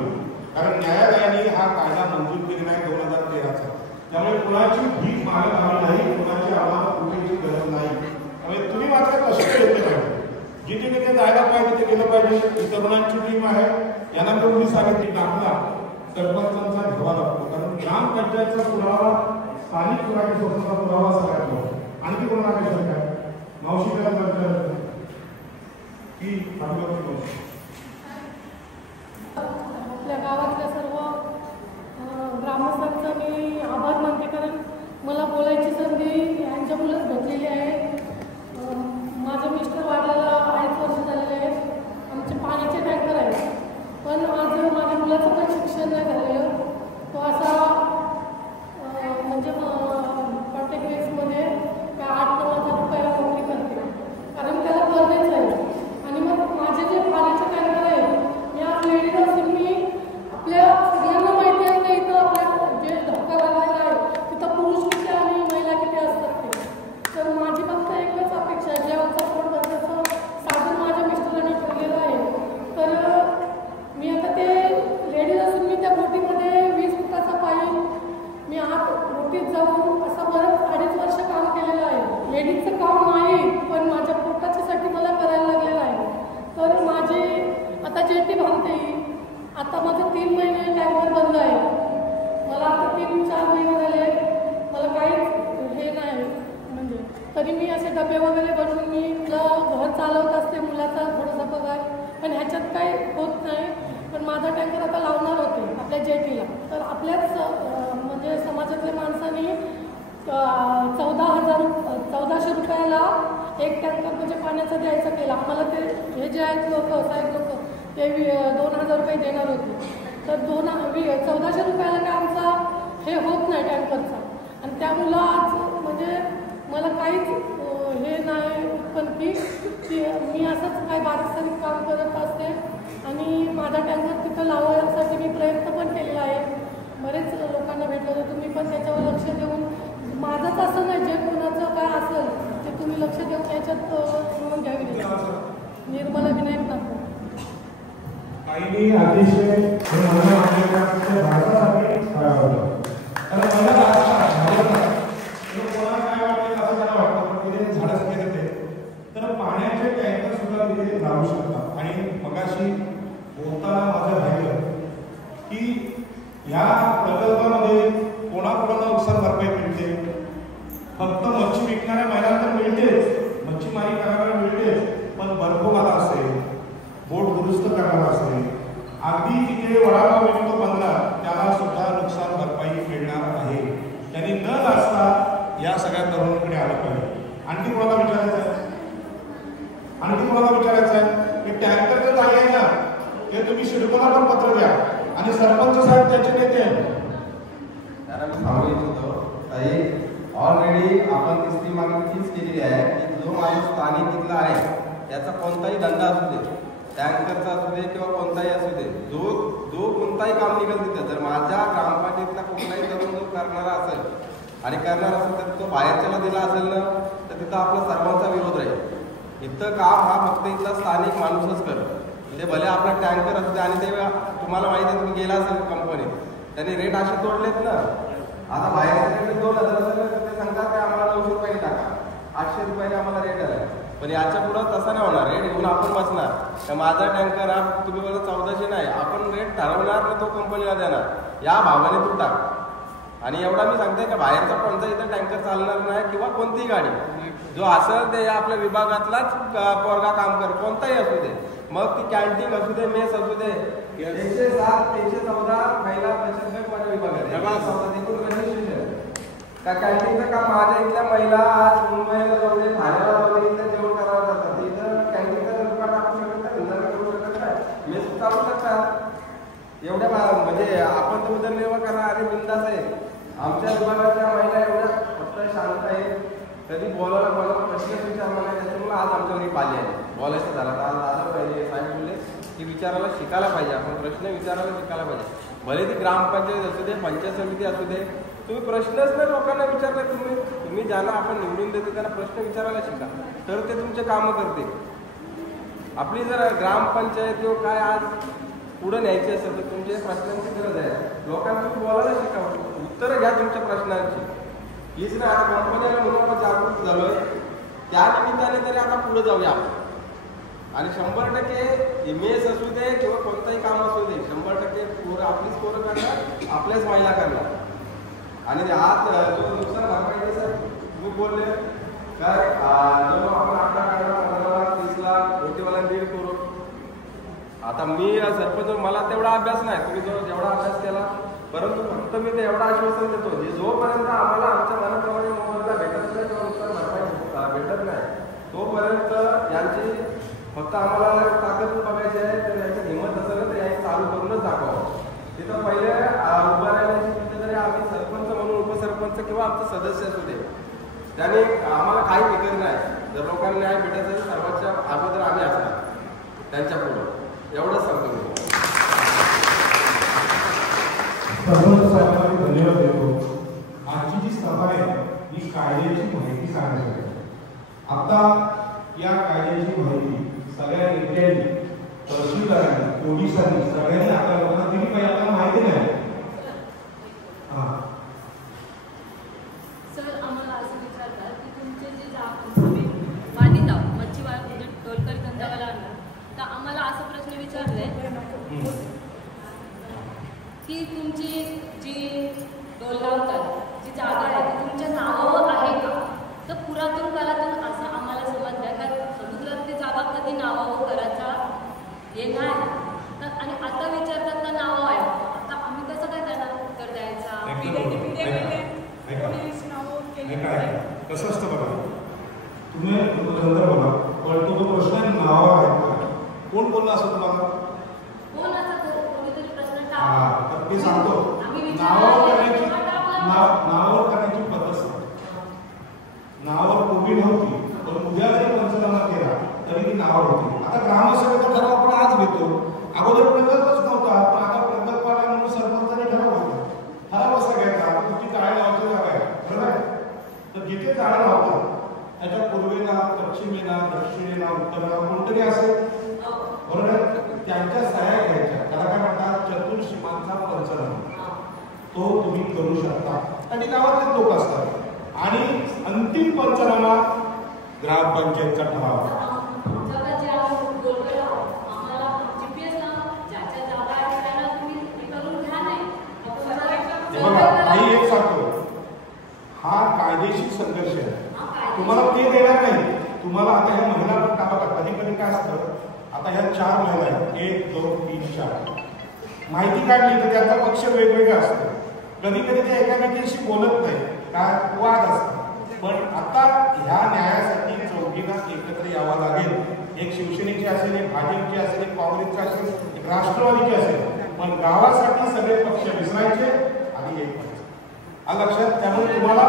कारण न्यायालयाने हा कायदा मंजूर केलेला आहे 2013चा. त्यामुळे कुणाची भीक मागत आम्ही नाही, कुणाची आम्हाला कुठेची गरज नाही. त्यामुळे तुम्ही मात्र कष्ट घेतले पाहिजे, जिथे जिथे जायला पाहिजे तिथे गेलं पाहिजे. ही तरुणांची टीम आहे, यांना पण मी सांगितली दाखला सरपंचांचा घ्यावा लागतो. कारण ग्रामपंचायतचा पुरावा, स्थानिक स्वराज्य संस्थेचा पुरावा सगळ्यात मोठा. आणखी कोणाला काय शंका आहे? मावशी काय करतात की आपल्या गावातल्या सर्व ग्रामस्थांचा मी आभार मानते. कारण मला बोलायची संधी यांच्यामुळेच भेटलेली आहे. माझे मिस्टर वाढल्याला 2.5 वर्ष झालेले आहेत. आमचे पाण्याचे टँकर आहेत, पण आज माझ्या मुलाचं पण शिक्षण नाही झालेलं. तो असा म्हणजे प्रत्येक वेळेसमध्ये 8-9 हजार रुपयाला नोकरी करते, कारण त्याला गरजेचं आहे. आणि मग माझे जे पाण्याचे टँकर आहेत, या लेडीज असून मी आपल्या सगळ्यांना माहिती आहे का इथं आपल्या जे धक्का लागलेला आहे तिथं पुरुष किती आणि महिला किती असतात ते. तर माझी फक्त एकच अपेक्षा आहे, जेव्हाचा पोट भरण्याचं साधन माझ्या मिस्टरांनी ठेवलेलं आहे. तर मी आता ते लेडीज असून मी त्या बोटीमध्ये 20 फुटाचा पाईप मी आत बोटीत जाऊन असं बरंच 2.5 वर्ष काम केलेलं आहे. लेडीजचं काम नाही, पण माझ्या पोटाच्यासाठी मला करायला लागलेलं आहे. तर माझी आता जेटी बांधते. आता माझं 3 महिने टँकर बंद आहे. मला आता 3-4 महिने झाले, मला काहीच हे नाही. म्हणजे तरी मी असे डबे वगैरे बनवून मी घर चालवत असते, मुलाचा थोडासा पगार, पण ह्याच्यात काही होत नाही. पण माझा टँकर आता लावणार होते आपल्या जेटीला. तर आपल्याच म्हणजे समाजातल्या माणसांनी 1400 रुपयाला एक टँकर म्हणजे पाण्याचा द्यायचा केला. आम्हाला ते हे जे आहेत लोक, साहेब लोक, ते 2000 रुपये देणार होते. तर 1400 रुपयाला काय आमचा हे होत नाही टँकरचा. आणि त्यामुळं आज म्हणजे मला काहीच हे नाही उत्पन्न की मी असंच काय बारीकसारी काम करत असते. आणि माझा टँकर तिथं लावण्यासाठी मी प्रयत्न पण केलेला आहे. बरेच लोकांना भेटलं तर तुम्ही पण त्याच्यावर लक्ष देऊन, माझंच असं नाही, जे कोणाचं काय असेल ते तुम्ही लक्ष देऊन याच्यात नोंद घ्यावी. ताईंनी अतिशय भारतासाठी कारण मला कोणाला काय वाटेल असं त्याला वाटतं, पण तिथे झाडच केलं ते तर पाण्याचे टँकर सुद्धा तिथे लावू शकतात. आणि मगाशी बोलताना माझं राहिलं की या प्रकल्पामध्ये कोणाकोणाला नुकसान भरपाई मिळते. फक्त मच्छी विकणाऱ्या महिलांना तर मिळतेच, मच्छीमारी करणाऱ्या मिळतेच, पण बर्फवाला असेल, बोट दुरुस्त करणारा असेल, अगदी तिथे वडापाव विकतो बंगला त्याला सुद्धा नुकसान भरपाई मिळणार आहे. त्यांनी न लाजता या सगळ्या तरुणांकडे आलं पाहिजे. आणखी कोणाला विचारायचं आहे? आणखी कोणाला विचारायचं आहे की टँकर जे आहे ना ते तुम्ही सिडकोला पण पत्र द्या आणि सरपंच साहेब त्याचे नेते आहेत. ऑलरेडी आपण तिसरी मागणी तीच केलेली आहे की जो माणूस स्थानिक इथला आहे त्याचा कोणताही धंदा असू दे, टँकरचा असू दे किंवा कोणताही असू दे, जो कोणताही काम निघेल तिथं, जर माझ्या ग्रामपंचायतीतला कुठलाही तरुण जो करणारा असेल आणि करणार असेल तर तो बाहेरच्याला दिला असेल ना तर तिथं आपला सर्वांचा विरोध राहील. इथं काम हा फक्त इथला स्थानिक माणूसच करतो. ते भले आपला टँकर असू दे. आणि ते तुम्हाला माहिती आहे, तुम्ही गेला असेल कंपनीत, त्यांनी रेट असे तोडलेत ना. आता बाहेरच्या 2000 असेल तर ते सांगतात की आम्हाला 900 रुपये टाका, 800 रुपयाने आम्हाला रेट आला. पण याच्या पुढं तसं नाही होणार. रेट घेऊन आपण बसणार तर माझा टँकर हा तुम्ही बघा 1400 नाही, आपण रेट ठरवणार आणि तो कंपनीला देणार, या भावाने तू टाक. आणि एवढा मी सांगते का बाहेरचा कोणता इथं टँकर चालणार नाही किंवा कोणतीही गाडी जो असेल ते आपल्या विभागातलाच पोरगा काम कर, कोणताही असू दे, मग ती कॅन्टीन असू दे, मेस असू दे. 107, 314 महिला बचत गट माझ्या विभागात का कॅन्टीनचं काम माझ्या इथल्या महिला आज मुंबईला जाऊ दे, ठाण्याला जाऊ दे, इथं जेवण करावं जातात. इथं कॅन्टीनचा दुकान टाकू शकत नाही, धंदा करू शकत नाही, मेस चालू शकतात. एवढ्या म्हणजे आपण तो उदरनिर्वाह करा आणि बिंदास आहे. आमच्या विभागाच्या महिला एवढ्या फक्त शांत आहेत, कधी बोलायला प्रश्नच विचारला नाही. त्याच्यामुळे आज आमच्या घरी पाली आहे. बोलायचं झालं तर आज आलं पाहिजे. साहेब बोलले की विचारायला शिकायला पाहिजे, आपण प्रश्न विचारायला शिकायला पाहिजे. भले ती ग्रामपंचायत असू दे, पंचायत समिती असू दे, तुम्ही प्रश्नच नाही लोकांना विचारले. तुम्ही ज्यांना आपण निवडून देतो त्यांना प्रश्न विचारायला शिका, तर ते तुमचे कामं करतील. आपली जर ग्रामपंचायत किंवा काय आज पुढे न्यायची असेल तर तुमच्या प्रश्नांची गरज आहे. लोकांना तुम्ही बोलायला शिका, उत्तरं घ्या तुमच्या प्रश्नांची. हीच नाही आता कंपन्याला म्हणून आपण जागृत झालोय, त्या निमित्ताने तरी आता पुढे जाऊया आपण. आणि 100% मेस असू दे किंवा कोणताही काम असू दे, 100% पोरं आपलीच पोरं करणार, आपल्याच महिला करणार. आणि आज जो नुकसान भरपाई सर तुम्ही बोलले काय जो आपण 8 लाख 15 लाख 30 लाख मोठीवाला 1.5 करोड. आता मी सरपंच, मला तेवढा अभ्यास नाही, तुम्ही जेवढा अभ्यास केला, परंतु फक्त मी ते एवढा आश्वासन देतो की जोपर्यंत आम्हाला आमच्या मनाप्रमाणे मोबदला भेटत नाही किंवा नुकसान भरपाई भेटत नाही तोपर्यंत यांची फक्त आम्हाला ताकद बघायची आहे. तर यांची हिंमत असेल तर यांनी चालू करूनच दाखवावं. तिथं पहिले उभं राहण्याची कुठेतरी आम्ही सरपंच म्हणून उपसरपंच किंवा आमचे सदस्य असू दे, त्याने आम्हाला काही फिकर नाही. जर लोकांना न्याय भेटत असेल सर्वांच्या अगोदर आम्ही असणार त्यांच्या पुढं. एवढंच सांगतो मी. सरपंच साहेबांना धन्यवाद देतो. आजची जी सभा आहे ही कायद्याची माहिती सांगण्यासाठी. आता या कायद्याची माहिती सगळ्या नेत्यांनी, तहसीलदारांनी, पोलिसांनी सगळ्यांनी आपल्या लोकांना दिली पाहिजे. आपल्याला माहिती नाही. सर, आम्हाला असं विचारतात की तुमचे जे आम्ही वाढीत आहोत मच्छीमार म्हणजे टोलकरी धंदावाला आणणार, तर आम्हाला असा प्रश्न विचारलाय की तुमची जी डोल लावतात जी जागा आहे ती तुमच्या नावावर आहे का? तर पुरातन काळातून असं आम्हाला समजलं का समुद्रात ती जागा कधी नावावर करायचा हे नाही. तर आणि आता विचारतात का नावं आहे, आता आम्ही कसं काय त्यांना उत्तर द्यायचा? कसं असतं बघा, तुम्ही बघा, पण तो प्रश्न नावावर आहे का? कोण बोलला असं तुम्हाला? कोण असं कोणीतरी प्रश्न तर ते सांगतो. नावावर करण्याची पद्धत सांगतो. नावावर पूर्वी नव्हती, पण उद्या जरी पंचनामा केला तरी ती नावावर होती. आता ग्रामसेवकाचा ठराव आपण आज घेतो, अगोदर प्रकल्पच नव्हता, पण आता प्रकल्पाला म्हणून सरपंचाने ठराव घेतला. ठराव कसा घ्यायचा? तुमची काळे लावायची जागा आहे, बरोबर आहे? तर जिथे झाडं लावतात त्याच्या पूर्वेला, पश्चिमेला, दक्षिणेला, उत्तरेला कोणतरी असेल, बरोबर आहे? त्यांच्या सह्या घ्यायच्या, त्याला काय म्हणतात चतुर्सीमांचा पंचनामा, तो तुम्ही करू शकता. आणि गावातले लोक असतात आणि अंतिम पंचनामा ग्रामपंचायतचा ठराव. काही एक सांगतो, हा कायदेशीर संघर्ष आहे. तुम्हाला ते देणार नाही. तुम्हाला आता ह्या महिला पण का बघा, कधी कधी काय असतं, आता ह्या 4 महिला आहेत, 1 2 3 4, माहिती काढली तर त्यांचा पक्ष वेगवेगळा असतो. कधी कधी ते एकामेकीशी बोलत नाही, काय वाद असतो. पण आता ह्या न्यायासाठी चौघींना एकत्र यावं लागेल. एक शिवसेनेची असेल, एक भाजपची असेल, एक काँग्रेसची असेल, एक राष्ट्रवादीची असेल, पण गावासाठी सगळे पक्ष विसरायचे आणि एक व्हायचं. लक्षात. त्यामुळे तुम्हाला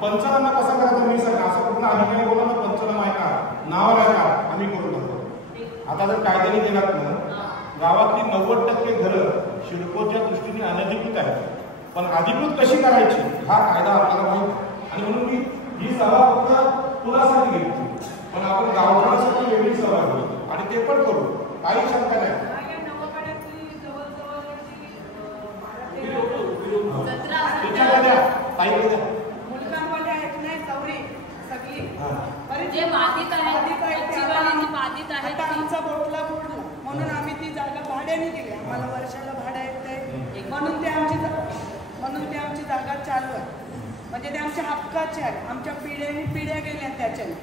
पंचनामा कसा करायचा मी सांगा. असं कुठला अधिकारी बोला ना पंचनामा आहे का, नावाला आहे का, आम्ही करून टाकतो. आता जर कायद्याने गेलात ना, गावातली 90% घरं शिडकोच्या दृष्टीने अनधिकृत आहेत, पण अधिकृत कशी करायची हा कायदा आपल्याला माहिती. आणि म्हणून मी ही सभा फक्त तुलासाठी घेतली, पण आपण गावकऱ्यांसाठी वेगळी सभा घेऊ आणि ते पण करू, काही शंका नाही. जे बाधित आहेत आमचा बोटला फोडला म्हणून आम्ही ती जागा भाड्याने दिली. आम्हाला वर्षाला भाडं येतंय म्हणून ते आमची जागा चालू आहे. म्हणजे ते आमच्या हक्काचे आहे. आमच्या पिढ्या गेल्या त्याच्याने.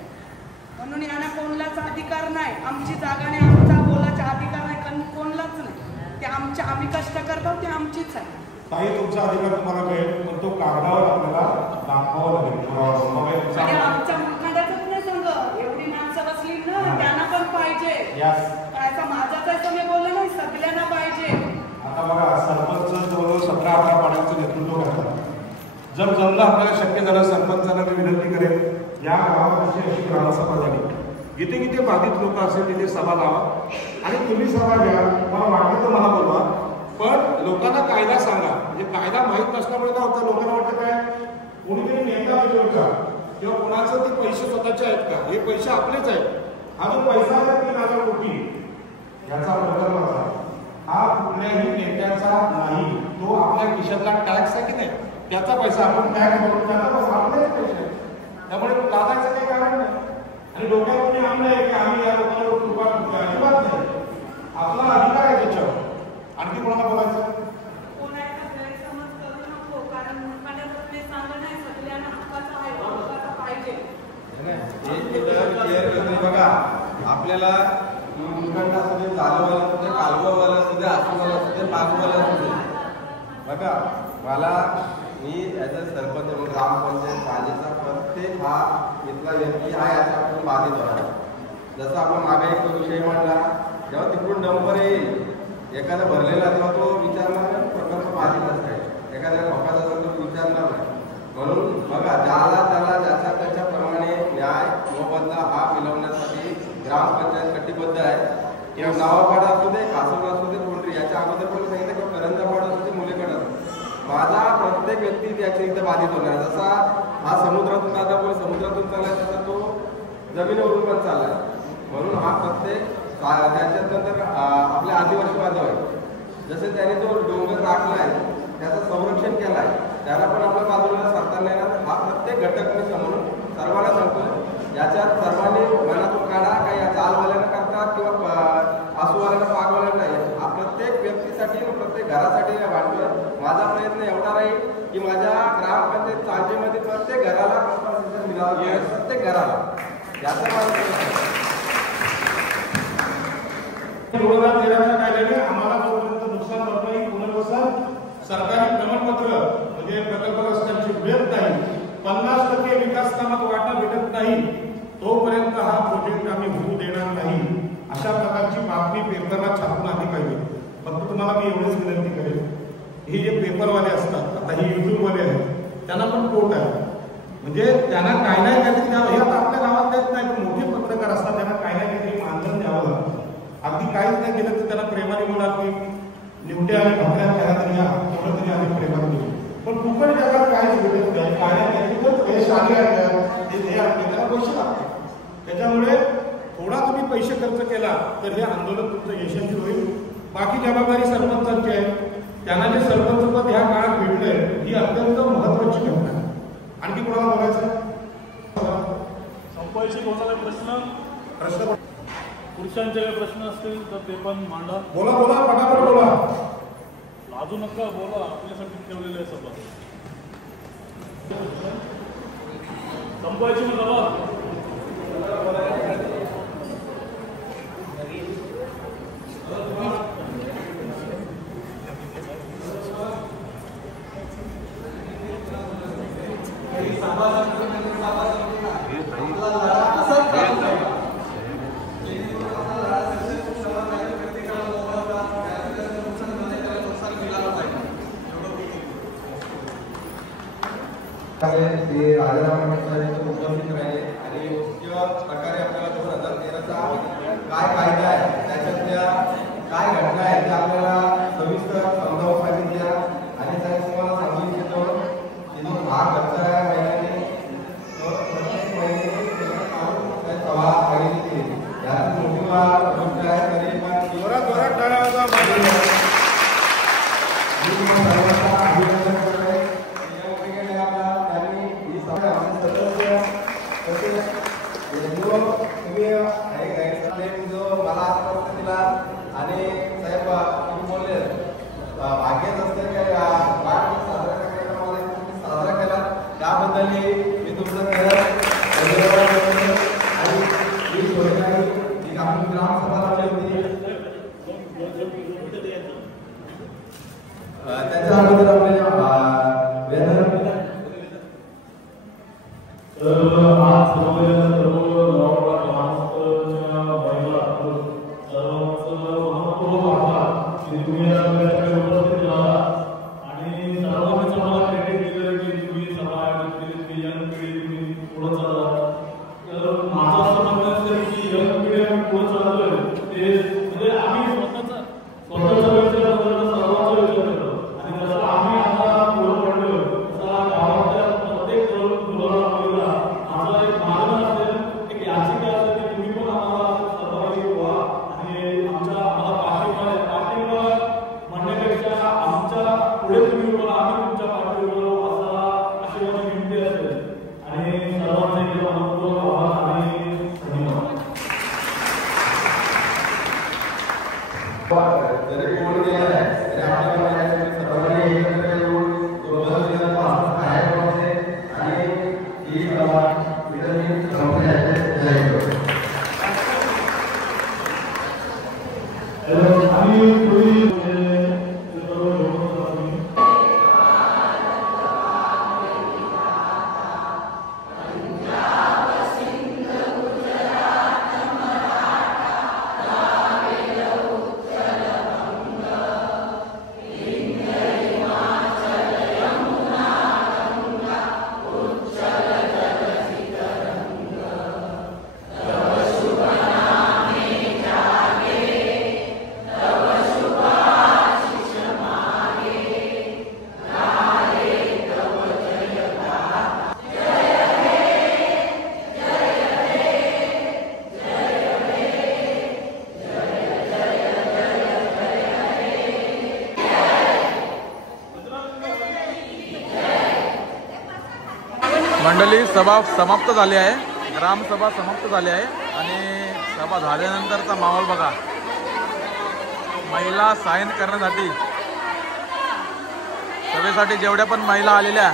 म्हणून यांना कोणलाच अधिकार नाही. आमची जागा नाही, आमचा बोलाचा अधिकार नाही, कारण कोणलाच नाही. ते आम्ही कष्ट करतो ते आमचीच आहे. काही तुमचा अधिकार तुम्हाला मिळेल, पण तो कागदावर आपल्याला दाखवावा लागेल. आणि आमच्या मुखांडाचं नाही सांग, एवढी माणसं बसली ना, त्यांना पण पाहिजे. काय माझाच आहे तुम्ही बोललं नाही, सगळ्यांना पाहिजे. आता बघा, सरपंच जवळजवळ 17-18 पाड्यांचं नेतृत्व करतात. जर जमलं आपल्याला शक्य झालं, सरपंचांना मी विनंती करेन, या गावात अशी ग्रामसभा झाली, जिथे जिथे बाधित लोक असेल तिथे सभा लावा आणि तुम्ही सभा घ्या. मला वाटलं तर मला बोलवा, पण लोकांना कायदा सांगा. म्हणजे कायदा माहीत नसल्यामुळे काय होतं, लोकांना वाटतं काय कोणीतरी नेता का किंवा कोणाचं ते पैसे स्वतःचे आहेत का, हे पैसे आपलेच आहेत. हा जो पैसा आहे 3,000 कोटी याचा प्रकल्पाचा, हा कुठल्याही नेत्याचा नाही. तो आपल्या खिशातला टॅक्स आहे की नाही, त्याचा पैसा आपण टॅक्स भरून त्याचा पैसा आपलेच पैसे आहेत. त्यामुळे लादायचं काही कारण नाही. आणि डोक्यात आणलं आहे की आम्ही या लोकांवर कृपा करतो, अजिबात नाही. आपला अधिकार आहे त्याच्यावर. आणखी कोणाला बोलायचं? कोणाचा गैरसमज करू नको, कारण मुखांडाचं ते सांगणं नाही, सगळ्यांना हक्काचा आहे, हक्काचा पाहिजे. बघा, आपल्याला मुखंड असू दे, चालूवाला असू दे, कालवावाला असू दे, आसूवाला असू दे, पाचवाला असू दे, बघा मला मी ॲज अ सरपंच म्हणून ग्रामपंचायत पालिकेचा प्रत्येक हा इथला व्यक्ती हा याच्यापासून बाधित होणार. जसं आपण मागे एक विषय म्हणला, जेव्हा तिकडून डंपर येईल एखादा भरलेला तेव्हा तो विचारणार प्रकल्प बाधितच आहे, एखाद्या लोकांचा जर तो विचारणार नाही. म्हणून बघा, ज्याला त्याला ज्याच्या त्याच्याप्रमाणे न्याय मोबदला हा मिळवण्यासाठी ग्रामपंचायत कटिबद्ध आहे. किंवा नावापाडा असू दे, कासवड असू दे, कोणतरी याच्या अगोदर पण सांगितलं किंवा करंजापाडा असू दे, मुलेकडं असू दे, माझा प्रत्येक व्यक्ती त्याच्या इथं बाधित होणार. जसा हा समुद्रातून दादा बोल समुद्रातून चाललाय तसा तो जमिनीवरून पण चाललाय. म्हणून हा प्रत्येक त्याच्यात नंतर आपल्या आदिवासी बांधव आहे, जसे त्याने तो डोंगर राखला आहे, त्याचं संरक्षण केलं आहे, त्याला पण आपल्या बाजूला सरकारने हा प्रत्येक घटक मी म्हणून सर्वांना सांगतो. याच्यात सर्वांनी मनातून काढा, काही या चालवाल्यांना करतात किंवा आसूवाल्यांना पागवाल्यांना नाही. हा प्रत्येक व्यक्तीसाठी प्रत्येक घरासाठी वाटलं. माझा प्रयत्न एवढा राहील की माझ्या ग्रामपंचायत चांजेमध्ये प्रत्येक घराला कंपल्सरी मिळावं, प्रत्येक घराला. याचा माझा कायद्याने आम्हाला जोपर्यंत नुकसान भरपाई पुनर्वसन सरकारी प्रमाणपत्र म्हणजे प्रकल्प रस्त्यांची मिळत नाही, 50% विकास कामात वाटा भेटत नाही, तोपर्यंत हा प्रोजेक्ट आम्ही होऊ देणार नाही. अशा प्रकारची बातमी पेपरला छापून आली पाहिजे. फक्त तुम्हाला मी एवढंच विनंती करेन, हे जे पेपरवाले असतात, आता हे युट्यूबवाले आहेत, त्यांना पण पोट आहे. म्हणजे त्यांना काय नाही काहीतरी द्यावं. हे आता आपल्या गावात देत नाही, पण मोठे पत्रकार असतात, त्यांना काय नाही काहीतरी मानधन द्यावं लागतं. अगदी काहीच नाही केलं तर त्यांना प्रेमाने बोला की निवट्या आणि भाकऱ्या खायला तरी या, थोडं तरी आम्ही प्रेमाने देऊ. पण कुकड जगात काहीच भेटत नाही. काय यश आले त्याला पैसे लागतात. त्याच्यामुळे थोडा तुम्ही पैसे खर्च केला तर हे आंदोलन तुमचं यशस्वी होईल. बाकी जबाबदारी सरपंचांची आहे. त्यांना जे सरपंच पद ह्या काळात भेटलंय ही अत्यंत महत्वाची घटना आहे. आणखी कोणाला बोलायचं? संपायची कोणाला प्रश्न पुरुषांचे काही प्रश्न असतील तर ते पण मांडा. बोला बोला पटापट बोला. लाजू नका, बोला. आपल्यासाठी ठेवलेलं आहे सभा. संपायची म्हणा. ते राजाराम उपस्थित राहिले आणि योग्य प्रकारे आपल्याला 2013चा काय कायदा आहे त्याच्यातल्या काय घटना आहेत त्या आपल्याला सविस्तर समजावून सांगितल्या आणि त्याने तुम्हाला सांगू इच्छितो की जो भाग घरचा आहे महिन्याने प्रत्येक महिन्याने सभा आयोजित केली. यात मोठी गोष्ट आहे तरी पण जोरात टाळ्या वाजवा. सर्वांना अभिनंदन करतोय. मला आजपर्यंत दिला आणि साहेब तुम्ही बोलले भाग्यच असतं काय साजरा केला त्याबद्दल मी तुमचं आणि ही आपली ग्रामसभा लावली होती त्याच्याबद्दल आपल्याला मंडळी सभा समाप्त झाली आहे. ग्रामसभा समाप्त झाली आहे आणि सभा झाल्यानंतरचा माहोल बघा. महिला साईन करण्यासाठी सभेसाठी जेवढ्या पण महिला आलेल्या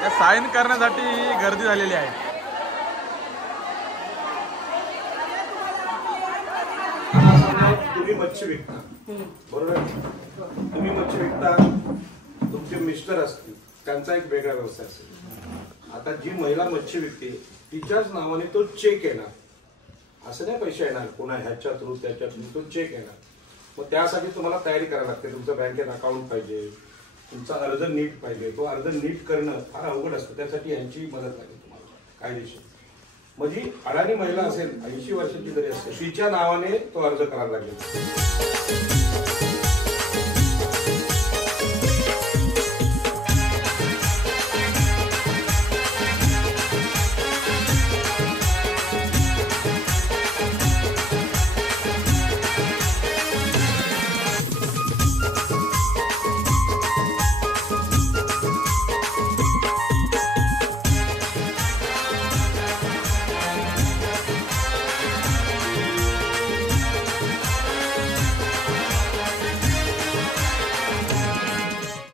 त्या साईन करण्यासाठी गर्दी झालेली आहे. तुम्ही मच्छी विकता बरोबर. तुम्ही मच्छी विकता, तुमचे मिस्टर असतील त्यांचा एक वेगळा व्यवसाय असेल. आता जी महिला मच्छी विकते तिच्याच नावाने तो चेक येणार, असं नाही पैसे येणार कोणा ह्याच्या थ्रू त्याच्या थ्रू, तो चेक येणार. मग त्यासाठी तुम्हाला तयारी करावी लागते. तुमचं बँकेत अकाउंट पाहिजे, तुमचा अर्ज नीट पाहिजे. तो अर्ज नीट करणं फार अवघड असतं. त्यासाठी यांची मदत लागेल तुम्हाला कायदेशीर. म्हणजे अडाणी महिला असेल 80 वर्षाची जरी असेल तिच्या नावाने तो अर्ज करावा लागेल.